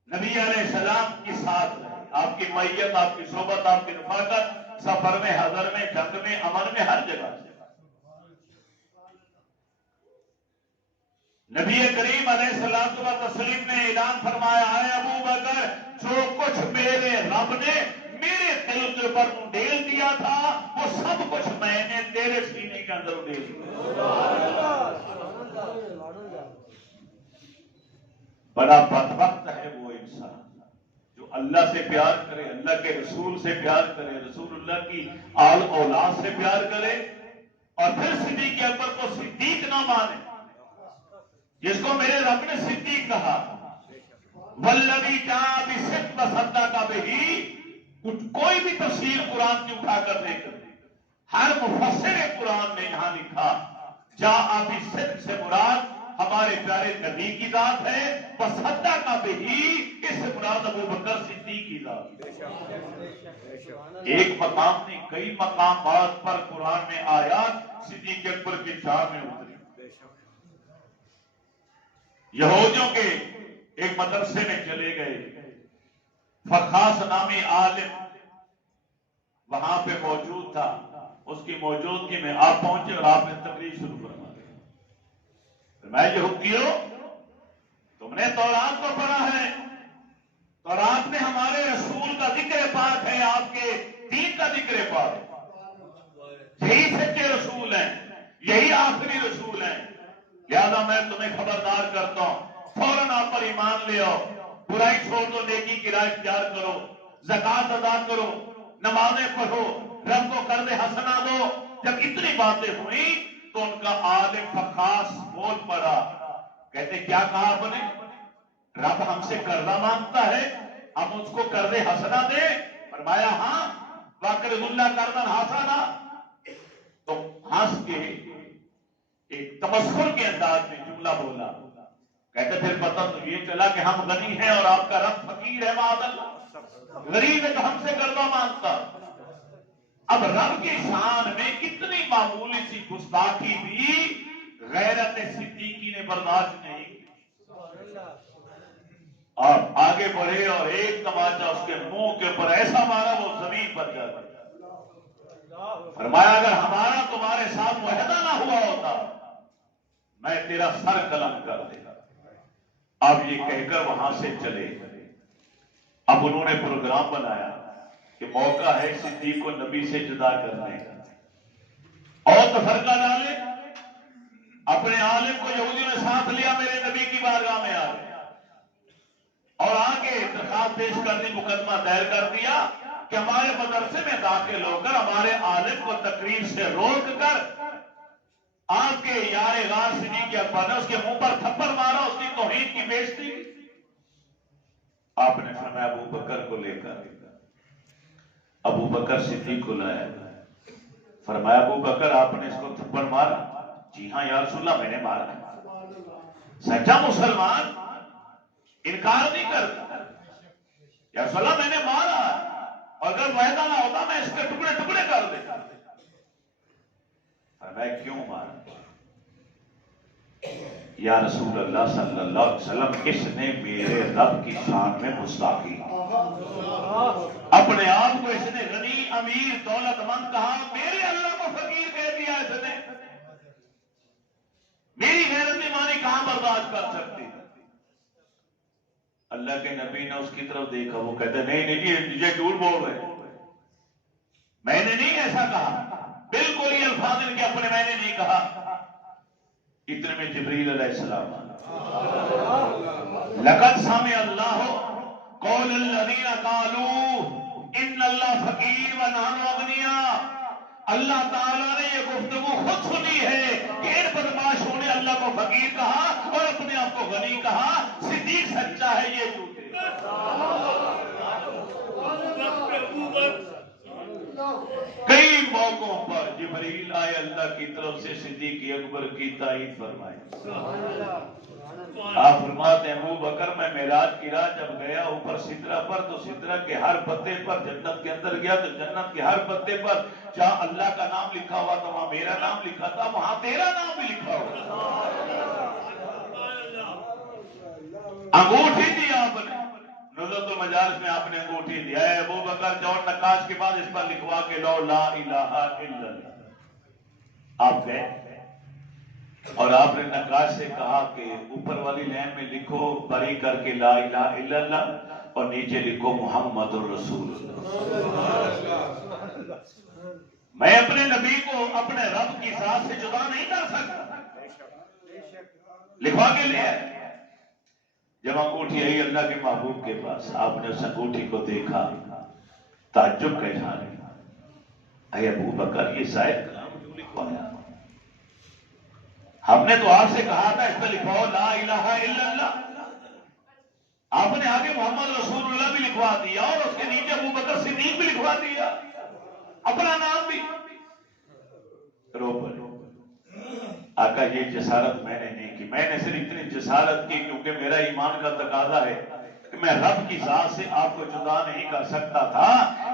نبی علیہ السلام کے ساتھ رہے. آپ کی معیت، آپ کی صحبت، آپ کی رفاقت، سفر میں، حضر میں، جنگ میں، امن میں، ہر جگہ سے. نبی کریم علیہ السلام و تسلیم نے اعلان فرمایا ہے ابو بکر جو کچھ میرے رب نے میرے دل کے اوپر اڈیل دیا تھا وہ سب کچھ میں نے تیرے سینے کے اندر اڈیل دیا. بڑا بدبخت ہے وہ انسان جو اللہ سے پیار کرے، اللہ کے رسول سے پیار کرے، رسول اللہ کی آل اولاد سے پیار کرے اور پھر صدیق اکبر کو صدیق نہ مانے، جس کو میرے رب نے صدیق کہا. والذی جاء بالصدق وصدق بہ. کوئی بھی تفسیر قرآن کی اٹھا کر دیکھ، ہر مفسر قرآن نے یہاں لکھا جاء بالصدق سے مراد ہمارے پیارے نبی کی ذات ہے، وصدق بہ اس سے مراد ابو بکر صدیق کی ذات. ایک مقام نہیں، کئی مقامات پر قرآن میں آیات صدیق اکبر کی شان میں اتری. یہودیوں کے ایک مدرسے میں چلے گئے، فخاص نامی عالم وہاں پہ موجود تھا. اس کی موجودگی میں آپ پہنچے اور آپ نے تقریر شروع فرما دی. میں یہودیوں تم نے تورات کو پڑھا ہے، تورات میں ہمارے رسول کا ذکر پاک ہے، آپ کے دین کا ذکر پاک ہے، یہی سچے رسول ہیں، یہی آخری رسول ہیں، لہذا میں تمہیں خبردار کرتا ہوں فوراً آپ پر ایمان لے آؤ، برائی چھوڑ دو، نیکی کی راہ اختیار کرو، زکات ادا کرو، نمازیں پڑھو، رب کو قرض حسنہ دو۔ جب اتنی باتیں ہوئی تو ان کا عالم فخاص بول پڑا، کہتے کیا کہا آپ نے؟ رب ہم سے قرضہ مانگتا ہے، ہم اس کو قرض حسنہ دیں؟ فرمایا ہاں، وَأَقْرِضُوا اللَّهَ قَرْضًا حَسَنًا۔ تو ہنس کے ایک تمسخر کے انداز میں جملہ بولا، کہتے پھر پتہ تو یہ چلا کہ ہم غنی ہیں اور آپ کا رب فقیر ہے، معاذ اللہ، غریب ہے تو ہم سے قرضہ مانگتا۔ اب رب کی شان میں اتنی معمولی سی گستاخی بھی غیرت صدیقی نے برداشت نہیں کی۔ آپ آگے بڑھے اور ایک تماچا اس کے منہ کے اوپر ایسا مارا وہ زمین پر جا گیا۔ فرمایا اگر ہمارا تمہارے ساتھ معاہدہ نہ ہوا ہوتا میں تیرا سر قلم کر دیتا۔ اب یہ کہہ کر وہاں سے چلے۔ اب انہوں نے پروگرام بنایا کہ موقع ہے صدیق کو نبی سے جدا کرنے کا، اور تفرقہ ڈالے۔ اپنے عالم کو یہودیوں نے ساتھ لیا، میرے نبی کی بارگاہ میں آ گئے اور آگے درخواست پیش کرنے مقدمہ دائر کر دیا کہ ہمارے مدرسے میں داخل ہو کر ہمارے عالم کو تقریر سے روک کر آپ کے یار غار سنی کے ابا نے اس کے منہ پر تھپڑ مارا، اس کی توہین کی بےعزتی کی۔ آپ نے فرمایا ابو بکر کو لے کر، ابو بکر صدیق کو لایا، فرمایا ابو بکر آپ نے اس کو تھپڑ مارا؟ جی ہاں یا رسول اللہ میں نے مارا۔ سچا مسلمان انکار نہیں کرتا، یا رسول اللہ میں نے مارا، اور اگر وعدہ نہ ہوتا میں اس کے ٹکڑے ٹکڑے کر دیتا۔ فرمایا کیوں مارا؟ یا رسول اللہ صلی اللہ علیہ وسلم اس نے میرے رب کی شان میں گستاخی، اپنے آپ کو اس نے غنی امیر دولت مند کہا، میرے اللہ کو فقیر کہہ دیا اس نے، میری غیرت ایمانی کہاں برداشت کر سکتی؟ اللہ کے نبی نے اس کی طرف دیکھا، وہ کہتے نہیں نہیں یہ جھوٹ بول رہے، میں نے نہیں ایسا کہا، بالکل یہ الفاظ ان کے اپنے میں نے نہیں کہا۔ اتنے میں جبریل علیہ السلام لقد سمع اللہ قول الذین قالوا ان اللہ فقیر ونحن اغنیاء، اللہ تعالیٰ نے یہ گفتگو خود سنی ہے کہ ان بدماشوں نے اللہ کو فقیر کہا اور اپنے آپ کو غنی کہا۔ صدیق سچا ہے، یہ جھوٹے۔ کئی موقعوں پر جبریل آئے اللہ کی طرف سے صدیق اکبر کی تائید فرمائے۔ آپ فرماتے ہیں ابو بکر میں معراج کی رات جب گیا اوپر سدرہ پر، تو سدرہ کے ہر پتے پر، جنت کے اندر گیا تو جنت کے ہر پتے پر جہاں اللہ کا نام لکھا ہوا تھا وہاں میرا نام لکھا تھا، وہاں تیرا نام بھی لکھا ہوا۔ انگوٹھی دی آپ نے، نزلت المجالس میں آپ نے انگوٹھی دیا ہے، ابو بکر جاؤ نقاش کے بعد اس پر لکھوا کے لو لا الہ الا اللہ۔ آپ گئے اور آپ نے نقاش سے کہا کہ اوپر والی لائن میں لکھو بری کر کے لا الہ الا اللہ، اور نیچے لکھو محمد الرسول اللہ۔ میں اپنے نبی کو اپنے رب کی ذات سے جدا نہیں کر سکتا، لکھوا کے لیا۔ جب انگوٹھی آئی اللہ کے محبوب کے پاس، آپ نے اس انگوٹھی کو دیکھا، تعجب کا اظہار کیا، اے ابو بکر یہ زائد کلام کیوں لکھوایا؟ ہم نے تو آپ سے کہا تھا اس پہ لکھواؤ لا الہ الا اللہ، آپ نے آگے محمد رسول اللہ بھی لکھوا دیا اور اس کے نیچے ابو بکر صدیق بھی لکھوا دیا، اپنا نام بھی۔ رو پڑے۔ آقا یہ جسارت میں نے نہیں کی، میں نے صرف اتنی جسارت کی کیونکہ میرا ایمان کا تقاضا ہے کہ میں رب کی ذات سے آپ کو جدا نہیں کر سکتا تھا،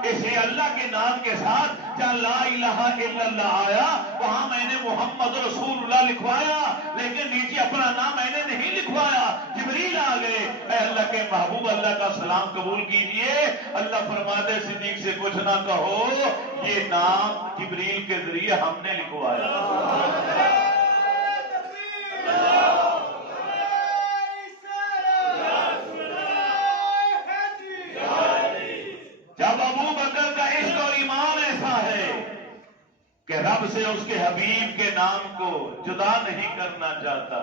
اس لیے اللہ کے نام کے ساتھ جہاں لا الہ الا اللہ آیا وہاں میں نے محمد رسول اللہ لکھوایا، لیکن نیچے اپنا نام میں نے نہیں لکھوایا۔ جبریل آ گئے، اے اللہ کے محبوب اللہ کا سلام قبول کیجئے۔ اللہ فرماتے صدیق سے کچھ نہ کہو، یہ نام جبریل کے ذریعے ہم نے لکھوایا۔ جب ابو بکر کا عشق اور ایمان ایسا ہے کہ رب سے اس کے حبیب کے نام کو جدا نہیں کرنا چاہتا،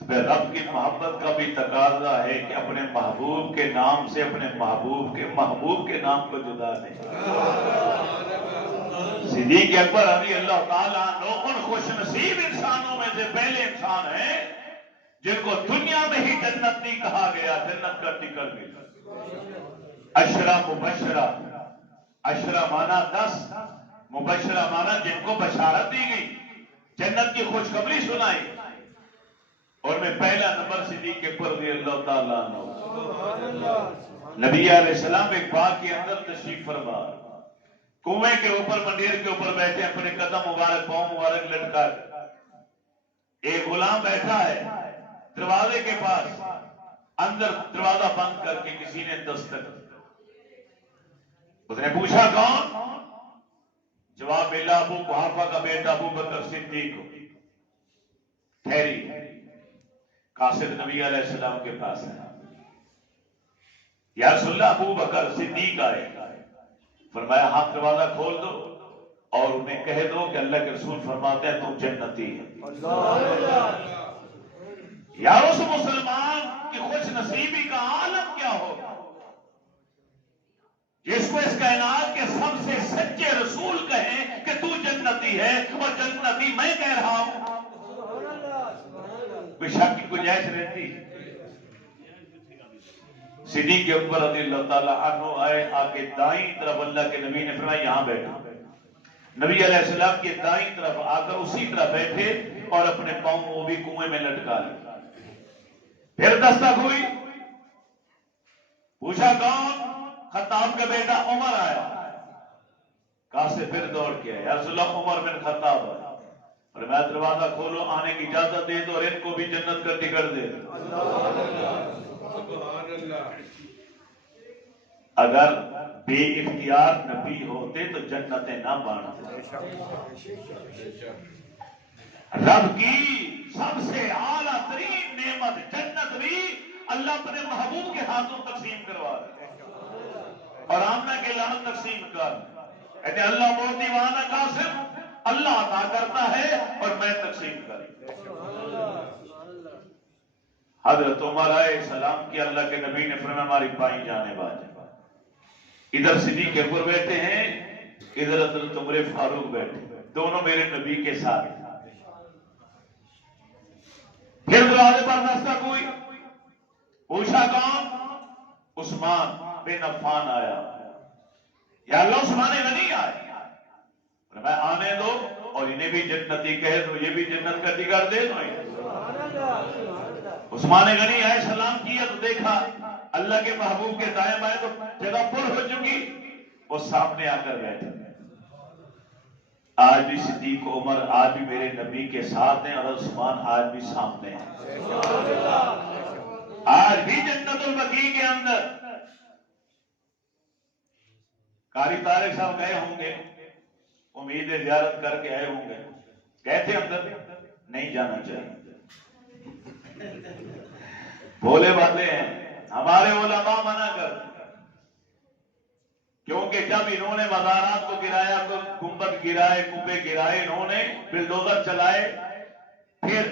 پھر رب کی محبت کا بھی تقاضا ہے کہ اپنے محبوب کے نام سے اپنے محبوب کے نام کو جدا نہیں۔ صدیق اکبر رضی اللہ تعالیٰ عنہ ان خوش نصیب انسانوں میں سے پہلے انسان ہیں جن کو دنیا میں ہی جنتی کہا گیا، جنت کا ٹکٹ ملا۔ عشرہ مبشرہ، عشرہ مانا 10، مبشرہ مانا جن کو بشارت دی گئی، جنت کی خوشخبری سنائی، اور میں پہلا نمبر صدیق اکبر رضی اللہ تعالیٰ عنہ۔ نبی علیہ السلام ایک باغ کے اندر تشریف فرما، کنویں کے اوپر منڈیر کے اوپر بیٹھے، اپنے قدم مبارک پاؤں مبارک لٹکا کے ایک غلام بیٹھا ہے دروازے کے پاس، اندر دروازہ بند کر کے کسی نے دستک، اس نے پوچھا کون؟ جواب ملا ابو قحافہ کا بیٹا ابو بکر صدیق کو۔ ٹھہری، قاصد نبی علیہ السلام کے پاس ہے، یا رسول اللہ ابو بکر صدیق آئے، فرمایا ہاں دروازہ کھول دو اور انہیں کہہ دو کہ اللہ کے رسول فرماتے ہیں تم جنتی ہے۔ یا اس مسلمان کی خوش نصیبی کا عالم کیا ہوگا جس کو اس کائنات کے سب سے سچے رسول کہیں کہ تو جنتی ہے اور جنتی میں کہہ رہا ہوں۔ کوئی شک کی گنجائش رہتی؟ صدیق اکبر رضی اللہ تعالیٰ عنہ آئے، آگے دائیں طرف اللہ کے نبی نے فرمایا یہاں بیٹھو۔ نبی علیہ السلام کے دائیں طرف آ کر اسی طرح بیٹھے اور اپنے پاؤں وہ بھی کنویں میں لٹکا لے۔ پھر دستک ہوئی، پوچھا کون؟ خطاب کا بیٹا عمر آیا۔ کہاں سے پھر دوڑ کے آیا، یا رسول اللہ عمر بن خطاب آیا، اور میں دروازہ کھولو، آنے کی اجازت دے دو اور ان کو بھی جنت کا ٹکٹ دے دو۔ اگر بے اختیار نبی ہوتے تو جنتیں نہ بانٹتے۔ رب کی سب سے اعلیٰ ترین نعمت جنت بھی اللہ اپنے محبوب کے ہاتھوں تقسیم کروا دے، اور آمنہ کے لحاظ تقسیم کر، کہتے اللہ موتی وانا قاسم، اللہ عطا کرتا ہے اور میں تقسیم کر۔ حضرت عمر علیہ السلام کی اللہ کے نبی نے فرمایا ہماری بائیں جانب آ جا۔ ادھر صدیق اکبر بیٹھے ہیں، ادھر حضرت عمر فاروق بیٹھے، دونوں میرے نبی کے ساتھ۔ پھر دروازے پر دستک ہوئی، پوچھا کون؟ عثمان بن عفان آیا۔ یا اللہ عثمان غنی آئے، میں آنے دو اور انہیں بھی جنتی کہہ دو، یہ بھی جنت کا ٹکٹ دے دو۔ عثمان غنی آئے، سلام کیا تو دیکھا اللہ کے محبوب کے دائیں بائیں تو جگہ پر ہو چکی، وہ سامنے آ کر بیٹھے۔ آج بھی صدیق عمر آج بھی میرے نبی کے ساتھ ہیں، اور عثمان آج بھی سامنے ہیں، آج بھی جنت البقیع کے اندر۔ قاری طارق صاحب گئے ہوں گے، امید زیارت کر کے آئے ہوں گے، گئے تھے اندر؟ نہیں جانا چاہیے، بھولے باتیں ہیں، ہمارے علماء منع کرتے، کیونکہ جب انہوں نے مزارات کو گرایا، تو گنبد گرائے، کبے گرائے، انہوں نے بلڈوزر چلائے، پھر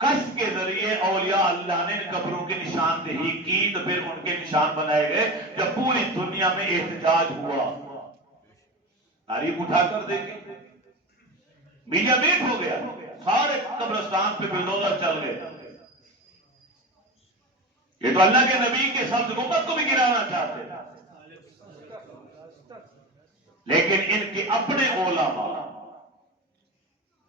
کشف کے ذریعے اولیاء اللہ نے قبروں کی نشاندہی کی، تو پھر ان کے نشان بنائے گئے۔ جب پوری دنیا میں احتجاج ہوا، تاریخ اٹھا کر دیکھیں، میڈیا میٹ ہو گیا، سارے قبرستان پہ بلڈوزر چل گئے۔ یہ تو اللہ کے نبی کے سبز گنبد کو بھی گرانا چاہتے ہیں، لیکن ان کے اپنے علماء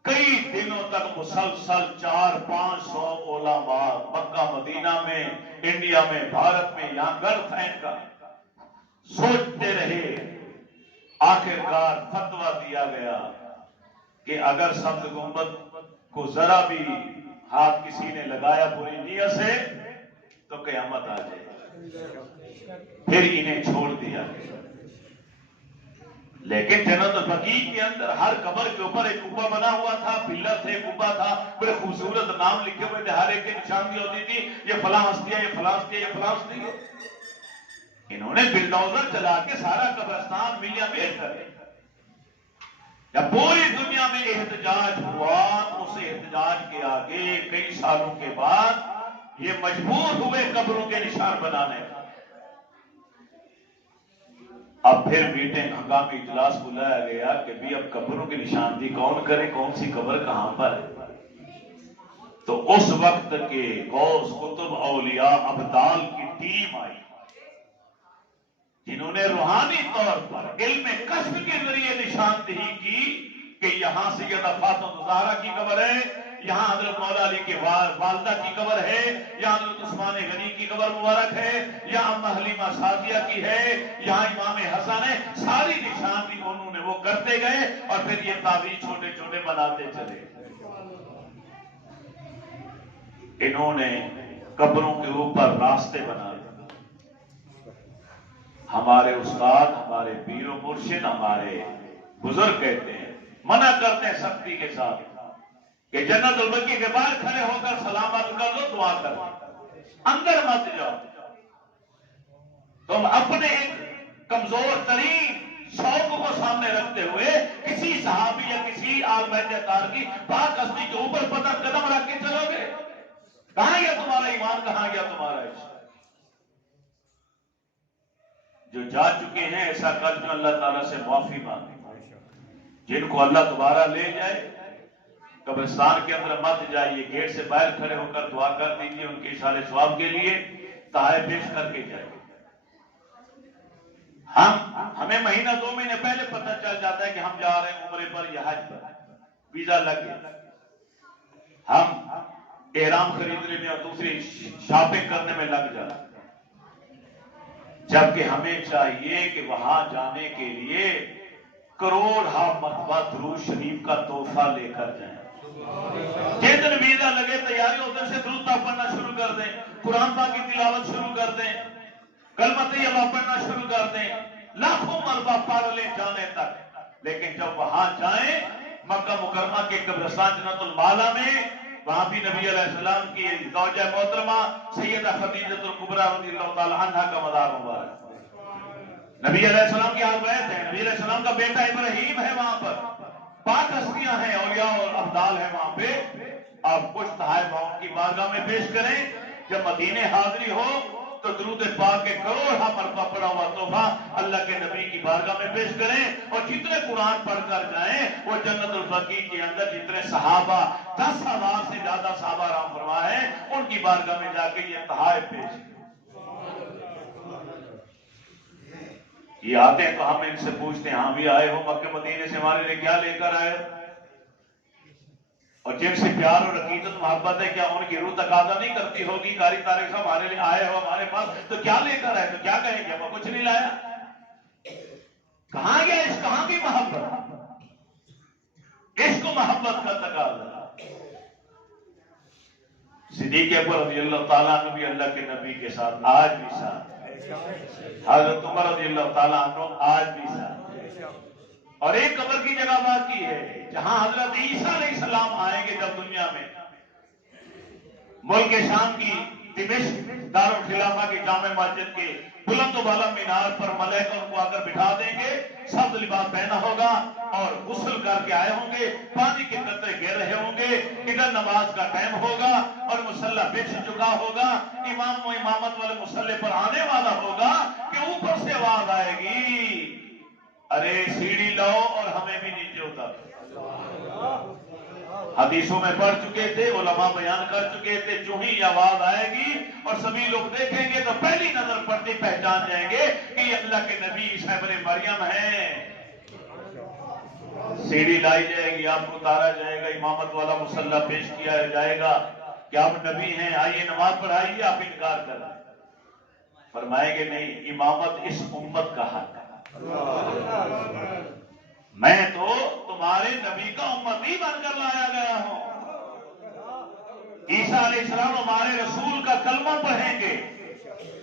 کئی دنوں تک مسلسل 400-500 علماء مکہ مدینہ میں، انڈیا میں، بھارت میں، یہاں گھر پھینک کر سوچتے رہے۔ آخرکار فتویٰ دیا گیا کہ اگر سبز گنبد کو ذرا بھی ہاتھ کسی نے لگایا بری نیت سے تو قیامت آ جائے، پھر انہیں چھوڑ دیا۔ لیکن جنت البقیع کے اندر ہر قبر کے اوپر ایک کبا بنا ہوا تھا، پلر تھے، کبا تھا، بڑے خوبصورت نام لکھے ہوئے تھے، ہر ایک کے نشاندہی ہوتی تھی، یہ فلاں ہستی ہے، یہ فلاں ہستی ہے، یہ فلاں ہستی ہے۔ انہوں نے بلڈوزر چلا کے سارا قبرستان ملیا میٹ کر دیا۔ جب پوری دنیا میں احتجاج ہوا تو اس احتجاج کے آگے کئی سالوں کے بعد یہ مجبور ہوئے قبروں کے نشان بنانے. اب پھر میٹنگ ہنگامی اجلاس بلایا گیا کہ بھی اب قبروں کی نشاندہی کون کرے, کون سی قبر کہاں پر ہے. تو اس وقت کے غوث قطب اولیاء ابدال کی ٹیم آئی جنہوں نے روحانی طور پر علم کشف کے ذریعے نشاندہی کی کہ یہاں سیدہ فاطمہ زہرا کی قبر ہے, یہاں حضرت مولا علی کی والدہ کی قبر ہے, یہاں حضرت عثمان غنی کی قبر مبارک ہے, یہاں ام حلیمہ سعدیہ کی ہے, یہاں امام حسن ہے. ساری نشاندہی انہوں نے وہ کرتے گئے اور پھر یہ تعویذ چھوٹے چھوٹے بناتے چلے. انہوں نے قبروں کے اوپر راستے بنا دیے. ہمارے استاد, ہمارے پیر و مرشد, ہمارے بزرگ کہتے ہیں, منع کرتے ہیں سختی کے ساتھ کہ جنت البقیع کے باہر کھڑے ہو کر سلام عرض کر لو, دعا کر لو, اندر مت جاؤ. تم اپنے ایک کمزور ترین شوق کو سامنے رکھتے ہوئے کسی صحابی یا کسی آل بیت اتحاد کی پاک ہستی کے اوپر قدم رکھ کے چلو گے. کہاں گیا تمہارا ایمان, کہاں گیا تمہارا عشق؟ جو جا چکے ہیں ایسا کر جو اللہ تعالیٰ سے معافی مانگے. جن کو اللہ دوبارہ لے جائے قبرستان کے اندر مت جائیے, گیٹ سے باہر کھڑے ہو کر دعا کر دیجیے ان کے اشارے ثواب کے لیے, تحائف پیش کر کے جائیے. ہمیں مہینہ 2 مہینے پہلے پتہ چل جاتا ہے کہ ہم جا رہے ہیں عمرے پر یا حج پر, ویزا لگ گیا, ہم احرام خریدنے میں اور دوسری شاپنگ کرنے میں لگ جاتا ہے. جبکہ ہمیں چاہیے کہ وہاں جانے کے لیے کروڑ مرتبہ درود شریف کا تحفہ لے کر جائیں. جس دن ویزا لگے تیاری اس دن سے درود پڑھنا شروع کر دیں, قرآن پاک کی تلاوت شروع کر دیں, کلمہ طیبہ پڑھنا شروع کر دیں, لاکھوں مرتبہ پڑھ لیں جانے تک. لیکن جب وہاں جائیں مکہ مکرمہ کے قبرستان جنت المعلا میں, وہاں بھی نبی علیہ السلام کی زوجہ محترمہ سیدہ خدیجہ الکبریٰ رضی اللہ تعالی عنہا کا مزار مبارک. نبی علیہ السلام کی آل بیت ہے, نبی علیہ السلام کا بیٹا ابراہیم ہے وہاں پر, پاک ہستیاں ہیں, اولیاء اور ابدال ہیں وہاں پہ. آپ کچھ تحائف ان کی بارگاہ میں پیش کریں. جب مدینے حاضری ہو تو درود پاک کے کروڑ مرتبہ پڑھا ہوا تحفہ اللہ کے نبی کی بارگاہ میں پیش کریں. اور جتنے قرآن پڑھ کر جائیں وہ جنت البقیع کے اندر جتنے صحابہ 10,000 سے زیادہ صحابہ رام فرما ہے ان کی بارگاہ میں جا کے یہ تحائف پیش کریں. یہ آتے ہیں تو ہم ان سے پوچھتے ہیں, ہاں بھی آئے ہو مکہ مدینے سے, ہمارے لیے کیا لے کر آئے ہو؟ اور جن سے پیار اور عقیدت محبت ہے کیا ان کی روح تقاضا نہیں کرتی ہوگی قاری طارق صاحب ہمارے لیے آئے ہو ہمارے پاس تو کیا لے کر آئے؟ تو کیا کہیں گے وہ کچھ نہیں لایا. کہاں گیا اس, کہاں کی محبت, اس کو محبت کا تقاضا. صدیق اکبر رضی اللہ تعالیٰ عنہ بھی اللہ کے نبی کے ساتھ آج بھی ساتھ, حضرت عمر رضی اللہ تعالیٰ عنہ آج بھی ساتھ. اور ایک قبر کی جگہ باقی ہے جہاں حضرت عیسیٰ علیہ السلام آئیں گے جب دنیا میں. ملک شام کی دمشق دارالخلافہ کی جامع مسجد کے بلند و بالا مینار پر ملائکہ ان کو آ کر بٹھا دیں گے, سبز لباس پہنا ہوگا اور غسل کر کے آئے ہوں گے, پانی کے قطرے گر رہے ہوں گے, ادھر نماز کا ٹائم ہوگا اور مصلی بچھ چکا ہوگا, امام و امامت والے مصلی پر آنے والا ہوگا کہ اوپر سے آواز آئے گی, ارے سیڑھی لاؤ اور ہمیں بھی نیچے اتار. حدیثوں میں پڑھ چکے تھے, علماء بیان کر چکے تھے, جو ہی آواز آئے گی اور سبھی لوگ دیکھیں گے تو پہلی نظر پڑتے پہچان جائیں گے کہ یہ اللہ کے نبی عیسیٰ ابن مریم ہیں. سیڑھی لائی جائے گی, آپ کو اتارا جائے گا, امامت والا مصلی پیش کیا جائے گا کہ آپ نبی ہیں, آئیے نماز پڑھائیے. آپ انکار کر رہے ہیں, فرمائیں گے نہیں, امامت اس امت کا حق ہے, میں تو تمہارے نبی کا امتی بن کر لایا گیا ہوں. عیسیٰ علیہ السلام ہمارے رسول کا کلمہ پڑھیں گے,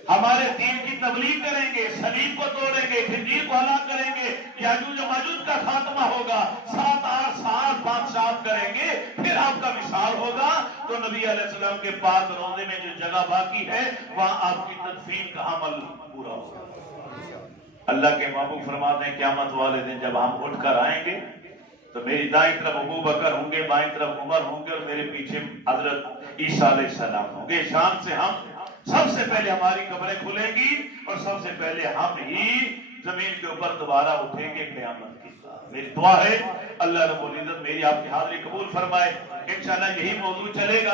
ہمارے دین کی تبلیغ کریں گے, صلیب کو توڑیں گے, خنزیر کو ہلاک کریں گے, یاجوج و ماجوج کا خاتمہ ہوگا, 7-8 سال بادشاہت کریں گے, پھر آپ کا وصال ہوگا. تو نبی علیہ السلام کے پاک روضے میں جو جگہ باقی ہے وہاں آپ کی تدفین کا عمل پورا ہوگا. اللہ کے محبوب فرماتے ہیں قیامت والے دن جب ہم اٹھ کر آئیں گے تو میری دائیں طرف ابو بکر ہوں گے، بائیں طرف عمر ہوں گے، اور میرے پیچھے حضرت عیسیٰ علیہ السلام ہوں گے۔ شام سے ہم سب سے پہلے ہماری قبریں کھلیں گی اور سب سے پہلے ہم ہی زمین کے اوپر دوبارہ اٹھیں گے قیامت کی۔ میری دعا ہے اللہ رب العزت میری آپ کی حاضری قبول فرمائے۔ انشاءاللہ یہی موضوع چلے گا۔